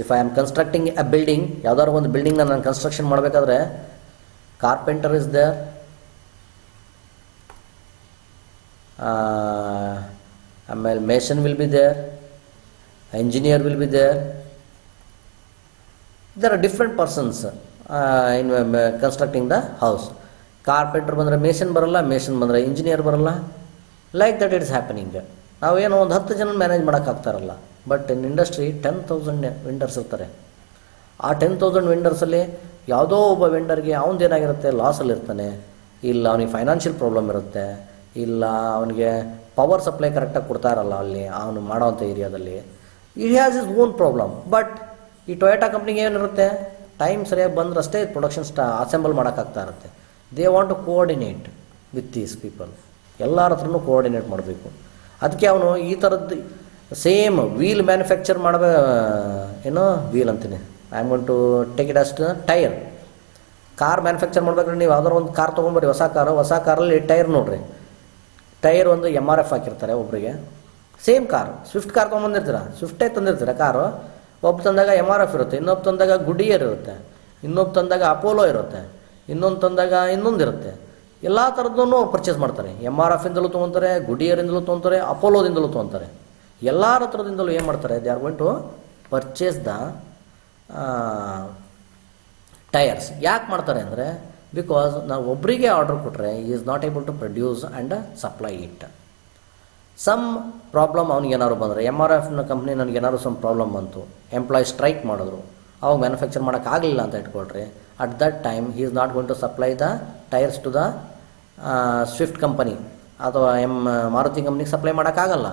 if I am constructing a building, ಯಾವ್ದಾದ್ರು ಒಂದು ಬಿಲ್ಡಿಂಗ್ನ ನಾನು ಕನ್ಸ್ಟ್ರಕ್ಷನ್ ಮಾಡಬೇಕಾದ್ರೆ ಕಾರ್ಪೆಂಟರ್ ಇಸ್ ದೇರ್, ಆಮೇಲೆ mason will be there, engineer will be there. There are different persons in constructing the house. Carpenter ಬಂದರೆ mason ಬರಲ್ಲ, mason ಬಂದರೆ engineer ಬರಲ್ಲ. Like that it is happening. ನಾವೇನೋ ಒಂದು 10 ಜನ ಮ್ಯಾನೇಜ್ ಮಾಡೋಕ್ಕಾಗ್ತಾರಲ್ಲ. ಬಟ್ ಇನ್ ಇಂಡಸ್ಟ್ರಿ 10,000 ವೆಂಡರ್ಸ್ ಇರ್ತಾರೆ. ಆ 10,000 ವೆಂಡರ್ಸಲ್ಲಿ ಯಾವುದೋ ಒಬ್ಬ ವೆಂಡರ್ಗೆ ಅವನದೇನಾಗಿರುತ್ತೆ, ಲಾಸಲ್ಲಿ ಇರ್ತಾನೆ, ಇಲ್ಲ ಅವನಿಗೆ ಫೈನಾನ್ಷಿಯಲ್ ಪ್ರಾಬ್ಲಮ್ ಇರುತ್ತೆ, ಇಲ್ಲ ಅವನಿಗೆ ಪವರ್ ಸಪ್ಲೈ ಕರೆಕ್ಟಾಗಿ ಕೊಡ್ತಾ ಇರಲ್ಲ ಅಲ್ಲಿ ಅವನು ಮಾಡೋವಂಥ ಏರಿಯಾದಲ್ಲಿ. It has is own problem. But ಈ ಟೊಯೋಟಾ ಕಂಪ್ನಿಗೆ ಏನಿರುತ್ತೆ, ಟೈಮ್ ಸರಿಯಾಗಿ ಬಂದ್ರೆ ಅಷ್ಟೇ ಪ್ರೊಡಕ್ಷನ್ ಅಸೆಂಬಲ್ ಮಾಡೋಕ್ಕಾಗ್ತಾ ಇರುತ್ತೆ. They want to coordinate with these people. ಎಲ್ಲರ ಹತ್ರನೂ ಕೋಆರ್ಡಿನೇಟ್ ಮಾಡಬೇಕು. ಅದಕ್ಕೆ ಅವನು ಈ ಥರದ್ದು ಸೇಮ್ ವೀಲ್ ಮ್ಯಾನುಫ್ಯಾಕ್ಚರ್ ಏನೋ ವೀಲ್ ಅಂತೀನಿ, I am going to take it as tyre. Car manufacture ಮಾಡ್ಬೇಕಾದ್ರೆ ನೀವು ಯಾವ್ದಾದ್ರು ಒಂದು ಕಾರ್ ತೊಗೊಂಬರ್ರಿ, ಹೊಸ ಕಾರಲ್ಲಿ ಟೈರ್ ನೋಡ್ರಿ. ಟೈರ್ ಒಂದು MRF ಹಾಕಿರ್ತಾರೆ ಒಬ್ಬರಿಗೆ. ಸೇಮ್ ಕಾರು, ಸ್ವಿಫ್ಟ್ ಕಾರ್ ತೊಗೊಂಬಂದಿರ್ತೀರ, ಸ್ವಿಫ್ಟೇ ತಂದಿರ್ತೀರ ಕಾರು. ಒಬ್ಬ ತಂದಾಗ MRF ಇರುತ್ತೆ, ಇನ್ನೊಬ್ಬ ತಂದಾಗ ಗುಡಿಯರ್ ಇರುತ್ತೆ, ಇನ್ನೊಬ್ಬ ತಂದಾಗ ಅಪೋಲೋ ಇರುತ್ತೆ, ಇನ್ನೊಂದು ತಂದಾಗ ಇನ್ನೊಂದಿರುತ್ತೆ. ಎಲ್ಲ ಥರದ್ದೂ ಪರ್ಚೇಸ್ ಮಾಡ್ತಾರೆ. MRF ಇಂದಲೂ ತೊಗೊತಾರೆ, ಗುಡಿಯರಿಂದಲೂ ತೊಗೊತಾರೆ, ಅಪೋಲೋದಿಂದಲೂ ತೊಗೊತಾರೆ. ಎಲ್ಲರ ಹತ್ರದಿಂದಲೂ ಏನು ಮಾಡ್ತಾರೆ, they are going to purchase the tyres. ಯಾಕೆ ಮಾಡ್ತಾರೆ ಅಂದರೆ, ಬಿಕಾಸ್ ನಾವು ಒಬ್ಬರಿಗೆ ಆರ್ಡರ್ ಕೊಟ್ಟರೆ is not able to produce and supply it. Some problem ಅವ್ನಿಗೇನಾದ್ರು ಬಂದರೆ, MRFನ ಕಂಪ್ನಿ ನನಗೇನಾದ್ರು ಸಮ್ ಪ್ರಾಬ್ಲಮ್ ಬಂತು, ಎಂಪ್ಲಾಯ್ ಸ್ಟ್ರೈಕ್ ಮಾಡಿದ್ರು, ಅವಾಗ ಮ್ಯಾನುಫ್ಯಾಕ್ಚರ್ ಮಾಡೋಕ್ಕಾಗಲಿಲ್ಲ ಅಂತ ಇಟ್ಕೊಳ್ರಿ. At that time he is not going to supply the tyres to the Swift company ಅಥವಾ ಮಾರುತಿ ಕಂಪ್ನಿಗೆ ಸಪ್ಲೈ ಮಾಡೋಕ್ಕಾಗಲ್ಲ.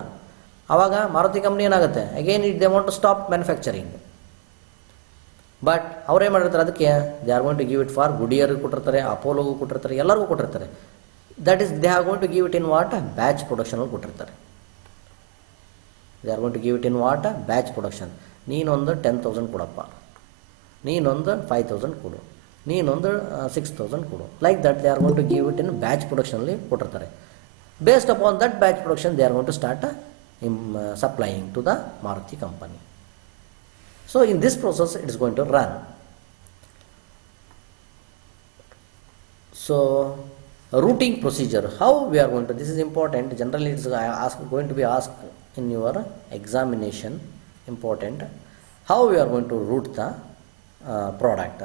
ಆವಾಗ ಮಾರುತಿ ಕಂಪ್ನಿ ಏನಾಗುತ್ತೆ, again it they want to stop manufacturing. But ಅವ್ರೇನು ಮಾಡಿರ್ತಾರೆ, ಅದಕ್ಕೆ they are going to give it for ಗುಡಿಯರ್ಗೆ ಕೊಟ್ಟಿರ್ತಾರೆ, ಅಪೋಲೋಗೂ ಕೊಟ್ಟಿರ್ತಾರೆ, ಎಲ್ಲರಿಗೂ ಕೊಟ್ಟಿರ್ತಾರೆ. That is they are going to give it in what, batch ಪ್ರೊಡಕ್ಷನಲ್ಲಿ ಕೊಟ್ಟಿರ್ತಾರೆ. They are going to give it in what, batch production. ನೀನೊಂದು 10,000 ಕೊಡಪ್ಪ, ನೀನೊಂದು 5,000 ಕೊಡು, ನೀನೊಂದು 6,000 ಕೊಡು. Like that they are going to give it in batch ಪ್ರೊಡಕ್ಷನಲ್ಲಿ ಕೊಟ್ಟಿರ್ತಾರೆ. Based upon that batch production they are going to start supplying to the Maruti company. So in this process it is going to run. So routing procedure, how we are going to, this is important, generally it is going to be asked in your examination, important, how we are going to route the product.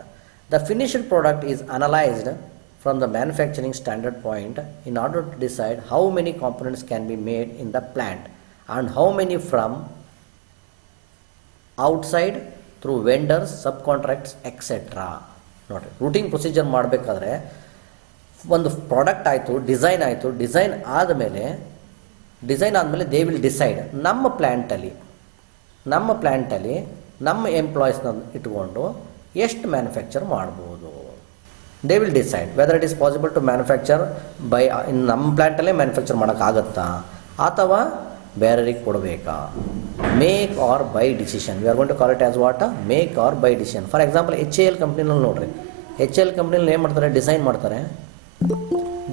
The finished product is analyzed from the manufacturing standard point in order to decide how many components can be made in the plant and how many from outside through vendors, sub contracts etcetera. ನೋಡಿರಿ, routing procedure ಮಾಡಬೇಕಾದ್ರೆ ಒಂದು ಪ್ರಾಡಕ್ಟ್ ಆಯಿತು, ಡಿಸೈನ್ ಆಯಿತು, ಡಿಸೈನ್ ಆದಮೇಲೆ they will decide ನಮ್ಮ ಪ್ಲ್ಯಾಂಟಲ್ಲಿ ನಮ್ಮ ಎಂಪ್ಲಾಯೀಸ್ನ ಇಟ್ಕೊಂಡು ಎಷ್ಟು ಮ್ಯಾನುಫ್ಯಾಕ್ಚರ್ ಮಾಡ್ಬೋದು. They will decide whether it is possible to manufacture by ನಮ್ಮ ಪ್ಲ್ಯಾಂಟಲ್ಲೇ ಮ್ಯಾನುಫ್ಯಾಕ್ಚರ್ ಮಾಡೋಕ್ಕಾಗತ್ತಾ ಅಥವಾ ಬೇರೆರಿಗೆ ಕೊಡಬೇಕಾ. Make or buy decision, we are going to call it as what, make or buy decision. For example HAL ಕಂಪ್ನಿನಲ್ಲಿ ನೋಡಿರಿ, HAL ಕಂಪ್ನಿನಲ್ಲಿ ಏನು ಮಾಡ್ತಾರೆ, ಡಿಸೈನ್ ಮಾಡ್ತಾರೆ.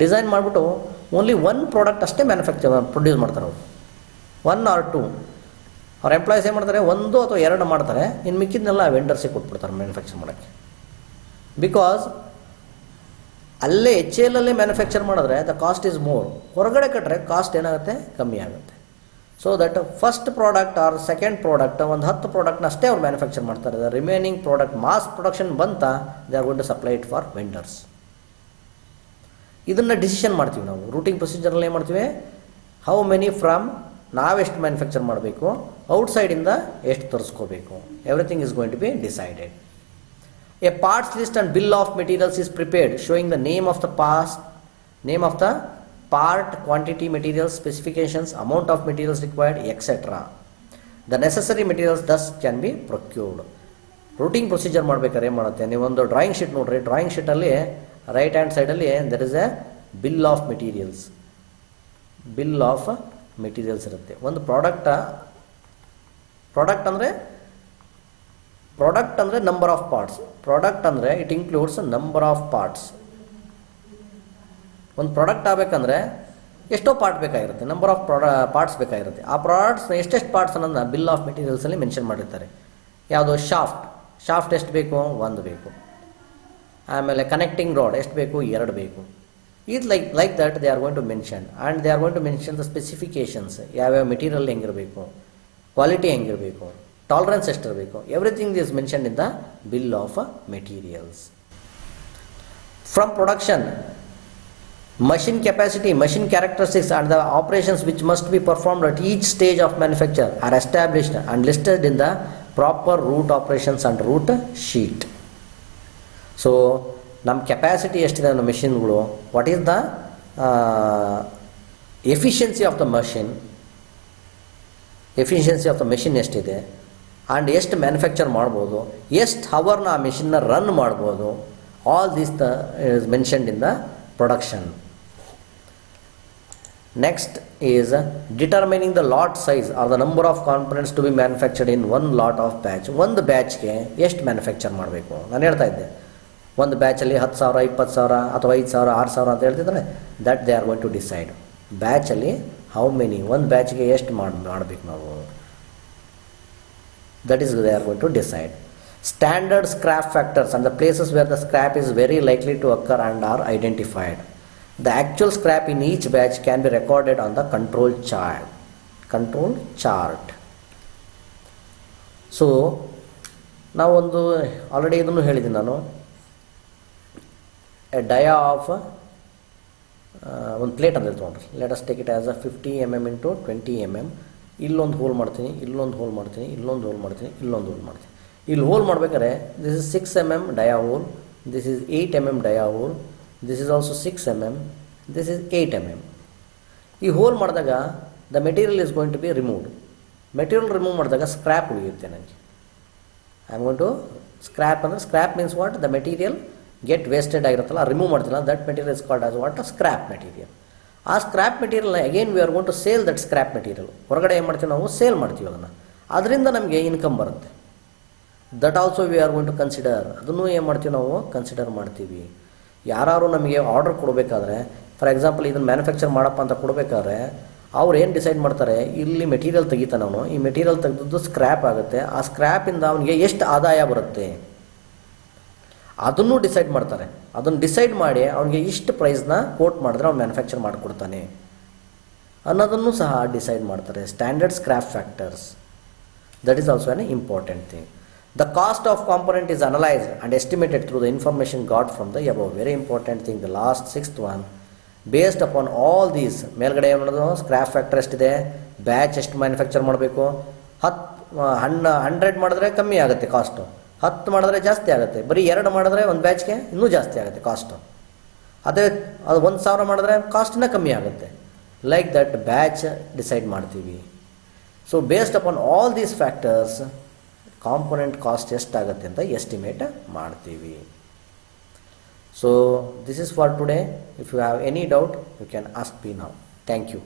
ಡಿಸೈನ್ ಮಾಡಿಬಿಟ್ಟು ಓನ್ಲಿ 1 ಪ್ರಾಡಕ್ಟ್ ಅಷ್ಟೇ ಪ್ರೊಡ್ಯೂಸ್ ಮಾಡ್ತಾರೆ ಅವರು, 1 or 2. ಅವ್ರ ಎಂಪ್ಲಾಯೀಸ್ ಏನು ಮಾಡ್ತಾರೆ, 1 ಅಥವಾ 2 ಮಾಡ್ತಾರೆ, ಇನ್ನು ಮಿಕ್ಕಿದ್ನೆಲ್ಲ ವೆಂಡರ್ಸಿಗೆ ಕೊಟ್ಬಿಡ್ತಾರೆ ಮ್ಯಾನುಫ್ಯಾಕ್ಚರ್ ಮಾಡೋಕ್ಕೆ. ಬಿಕಾಸ್ ಅಲ್ಲೇ HAL ಅಲ್ಲೇ ಮ್ಯಾನುಫ್ಯಾಕ್ಚರ್ ಮಾಡಿದ್ರೆ ದ ಕಾಸ್ಟ್ ಈಸ್ ಮೋರ್, ಹೊರಗಡೆ ಕಟ್ಟರೆ ಕಾಸ್ಟ್ ಏನಾಗುತ್ತೆ, ಕಮ್ಮಿ ಆಗುತ್ತೆ. So that first product or second product ಒಂದು 10 ಪ್ರಾಡಕ್ಟ್ನ ಅಷ್ಟೇ ಅವ್ರು ಮ್ಯಾನುಫ್ಯಾಕ್ಚರ್ ಮಾಡ್ತಾರೆ. ರಿಮೈನಿಂಗ್ ಪ್ರಾಡಕ್ಟ್ ಮಾಸ್ ಪ್ರೊಡಕ್ಷನ್ ಬಂತ, they are going to supply it for vendors. ಇದನ್ನು ಡಿಸಿಷನ್ ಮಾಡ್ತೀವಿ ನಾವು ರೂಟಿಂಗ್ ಪ್ರೊಸೀಜರಲ್ಲಿ. ಏನು ಮಾಡ್ತೀವಿ, ಹೌ ಮೆನಿ ಫ್ರಮ್ ನಾವೆಷ್ಟು ಮ್ಯಾನುಫ್ಯಾಕ್ಚರ್ ಮಾಡಬೇಕು, ಔಟ್ಸೈಡಿಂದ ಎಷ್ಟು ತರಿಸ್ಕೋಬೇಕು, everything is going to be decided. A parts list and bill of materials is prepared showing the name of the part, quantity, materials, specifications, amount of materials required, etc. The necessary materials thus can be procured. Routing procedure ಮಾಡ್ಬೇಕಾದ್ರೆ ಏನು ಮಾಡುತ್ತೆ, ನೀವೊಂದು drawing sheet ನೋಡ್ರಿ, drawing ಶೀಟಲ್ಲಿ right hand ಸೈಡಲ್ಲಿ there is a bill of materials ಇರುತ್ತೆ. ಒಂದು product ಅಂದರೆ ನಂಬರ್ ಆಫ್ ಪಾರ್ಟ್ಸ್. ಪ್ರಾಡಕ್ಟ್ ಅಂದರೆ it includes number of parts. ಒಂದು ಪ್ರಾಡಕ್ಟ್ ಆಗಬೇಕಂದ್ರೆ ಎಷ್ಟೋ ಪಾರ್ಟ್ ಬೇಕಾಗಿರುತ್ತೆ, ನಂಬರ್ ಆಫ್ ಪಾರ್ಟ್ಸ್ ಬೇಕಾಗಿರುತ್ತೆ. ಆ ಪ್ರಾಡಕ್ಟ್ಸ್ ಎಷ್ಟೆಷ್ಟು ಪಾರ್ಟ್ಸ್ ಅನ್ನೋದನ್ನ ಬಿಲ್ ಆಫ್ ಮೆಟೀರಿಯಲ್ಸಲ್ಲಿ ಮೆನ್ಷನ್ ಮಾಡಿರ್ತಾರೆ. ಯಾವುದು ಶಾಫ್ಟ್ ಎಷ್ಟು ಬೇಕು, 1 ಬೇಕು. ಆಮೇಲೆ ಕನೆಕ್ಟಿಂಗ್ ರಾಡ್ ಎಷ್ಟು ಬೇಕು, 2 ಬೇಕು. ಇದು like that they are going to mention, and they are going to mention the specifications, ಯಾವ್ಯಾವ ಮೆಟೀರಿಯಲ್ ಹೆಂಗಿರಬೇಕು, ಕ್ವಾಲಿಟಿ ಹೆಂಗಿರಬೇಕು, ಟಾಲರೆನ್ಸ್ ಎಷ್ಟಿರಬೇಕು, everything is mention in the bill of materials. From production, machine capacity, machine characteristics and the operations which must be performed at each stage of manufacture are established and listed in the proper route operations and route sheet. So ನಮ್ಮ capacity ಎಷ್ಟಿದೆ ನಮ್ಮ ಮೆಷಿನ್ಗಳು, what is the efficiency of the machine ಎಷ್ಟಿದೆ, and ಎಷ್ಟು manufacture ಮಾಡ್ಬೋದು, ಎಷ್ಟು ಹವರ್ನ ಆ ಮೆಷಿನ್ನ ರನ್ ಮಾಡ್ಬೋದು, all this is mentioned in the production. Next is determining the lot size or the number of components to be manufactured in one lot of batch. ಒಂದು ಬ್ಯಾಚ್ಗೆ ಎಷ್ಟು ಮ್ಯಾನುಫ್ಯಾಕ್ಚರ್ ಮಾಡಬೇಕು. ನಾನು ಹೇಳ್ತಾ ಇದ್ದೆ, ಒಂದು ಬ್ಯಾಚಲ್ಲಿ 10,000, 20,000 ಅಥವಾ 5,000, 6,000 ಅಂತ ಹೇಳ್ತಿದ್ರೆ, that they are going to decide. ಬ್ಯಾಚಲ್ಲಿ ಹೌ ಮೆನಿ, ಒಂದು ಬ್ಯಾಚ್ಗೆ ಎಷ್ಟು ಮಾಡಬೇಕು ನಾವು, that is they are going to decide. Standard scrap factors and the places where the scrap is very likely to occur and are identified. The actual scrap in each batch can be recorded on the control chart. So ನಾವೊಂದು ಆಲ್ರೆಡಿ ಇದನ್ನು ಹೇಳಿದ್ದೀನಿ ನಾನು, A dia of ಒಂದು ಪ್ಲೇಟ್ ಅಂತ ತೊಗೊಂಡ್ರಿ, let us take it as a 50 mm into 20 mm. ಇಲ್ಲೊಂದು ಹೋಲ್ ಮಾಡ್ತೀನಿ, ಇಲ್ಲೊಂದು ಹೋಲ್ ಮಾಡ್ತೀನಿ, ಇಲ್ಲೊಂದು ಹೋಲ್ ಮಾಡ್ತೀನಿ, ಇಲ್ಲೊಂದು ಹೋಲ್ ಮಾಡ್ತೀನಿ. ಇಲ್ಲಿ ಹೋಲ್ ಮಾಡ್ಬೇಕಾದ್ರೆ this is 6 mm dia hole, this is 8 mm dia hole, this is also 6 mm, this is 8 mm. ಈ ಹೋಲ್ ಮಾಡಿದಾಗ the material is going to be removed. Material remove ಮಾಡಿದಾಗ ಸ್ಕ್ರ್ಯಾಪ್ ಉಳಿಯುತ್ತೆ ನನಗೆ. I am going to scrap ಅಂದರೆ, scrap means what, the material get wasted ಆಗಿರುತ್ತಲ್ಲ, remove ಮಾಡ್ತಿಲ್ಲ, that material is called as what, scrap material. ಆ scrap ಮೆಟೀರಿಯಲ್ನ again V are going to sale that scrap material. ಹೊರಗಡೆ ಏನು ಮಾಡ್ತೀವಿ ನಾವು, ಸೇಲ್ ಮಾಡ್ತೀವಿ ಅದನ್ನು, ಅದರಿಂದ ನಮಗೆ ಇನ್ಕಮ್ ಬರುತ್ತೆ. That also we are going to consider. ಅದನ್ನು ಏನು ಮಾಡ್ತೀವಿ ನಾವು, ಕನ್ಸಿಡರ್ ಮಾಡ್ತೀವಿ. ಯಾರು ನಮಗೆ ಆರ್ಡರ್ ಕೊಡಬೇಕಾದ್ರೆ, ಫಾರ್ ಎಕ್ಸಾಂಪಲ್ ಇದನ್ನು ಮ್ಯಾನುಫ್ಯಾಕ್ಚರ್ ಮಾಡಪ್ಪ ಅಂತ ಕೊಡಬೇಕಾದ್ರೆ ಅವ್ರು ಏನು ಡಿಸೈಡ್ ಮಾಡ್ತಾರೆ, ಇಲ್ಲಿ ಮೆಟೀರಿಯಲ್ ತೆಗಿತಾನೆ ಅವನು, ಈ ಮೆಟೀರಿಯಲ್ ತೆಗೆದದ್ದು ಸ್ಕ್ರ್ಯಾಪ್ ಆಗುತ್ತೆ, ಆ ಸ್ಕ್ರ್ಯಾಪಿಂದ ಅವನಿಗೆ ಎಷ್ಟು ಆದಾಯ ಬರುತ್ತೆ ಅದನ್ನು ಡಿಸೈಡ್ ಮಾಡ್ತಾರೆ. ಅದನ್ನು ಡಿಸೈಡ್ ಮಾಡಿ ಅವನಿಗೆ ಇಷ್ಟು ಪ್ರೈಸ್ನ ಕೋಟ್ ಮಾಡಿದ್ರೆ ಅವ್ನು ಮ್ಯಾನುಫ್ಯಾಕ್ಚರ್ ಮಾಡಿಕೊಡ್ತಾನೆ ಅನ್ನೋದನ್ನು ಸಹ ಡಿಸೈಡ್ ಮಾಡ್ತಾರೆ. Standard scrap factors, that is also on important thing. The cost of component is analyzed and estimated through the information got from the above. Very important thing, the last 6th one. Based upon all these, ಮೇಲ್ಗಡೆ ಏನು ಮಾಡೋದು, scrap factor ಎಷ್ಟಿದೆ, ಬ್ಯಾಚ್ ಎಷ್ಟು ಮ್ಯಾನುಫ್ಯಾಕ್ಚರ್ ಮಾಡಬೇಕು, 100 ಮಾಡಿದ್ರೆ ಕಮ್ಮಿ ಆಗುತ್ತೆ ಕಾಸ್ಟು, 10 ಮಾಡಿದ್ರೆ ಜಾಸ್ತಿ ಆಗುತ್ತೆ, ಬರೀ 2 ಮಾಡಿದ್ರೆ ಒಂದು ಬ್ಯಾಚ್ಗೆ ಇನ್ನೂ ಜಾಸ್ತಿ ಆಗುತ್ತೆ ಕಾಸ್ಟು. ಅದೇ ಅದು 1,000 ಮಾಡಿದ್ರೆ ಕಾಸ್ಟ್ ಇನ್ನೂ ಕಮ್ಮಿ ಆಗುತ್ತೆ. ಲೈಕ್ ದಟ್ ಬ್ಯಾಚ್ ಡಿಸೈಡ್ ಮಾಡ್ತೀವಿ. So based upon all these factors component cost ಎಷ್ಟಾಗುತ್ತೆ ಅಂತ ಎಸ್ಟಿಮೇಟ್ ಮಾಡ್ತೀವಿ. So this is for today. If you have any doubt you can ask me now. Thank you.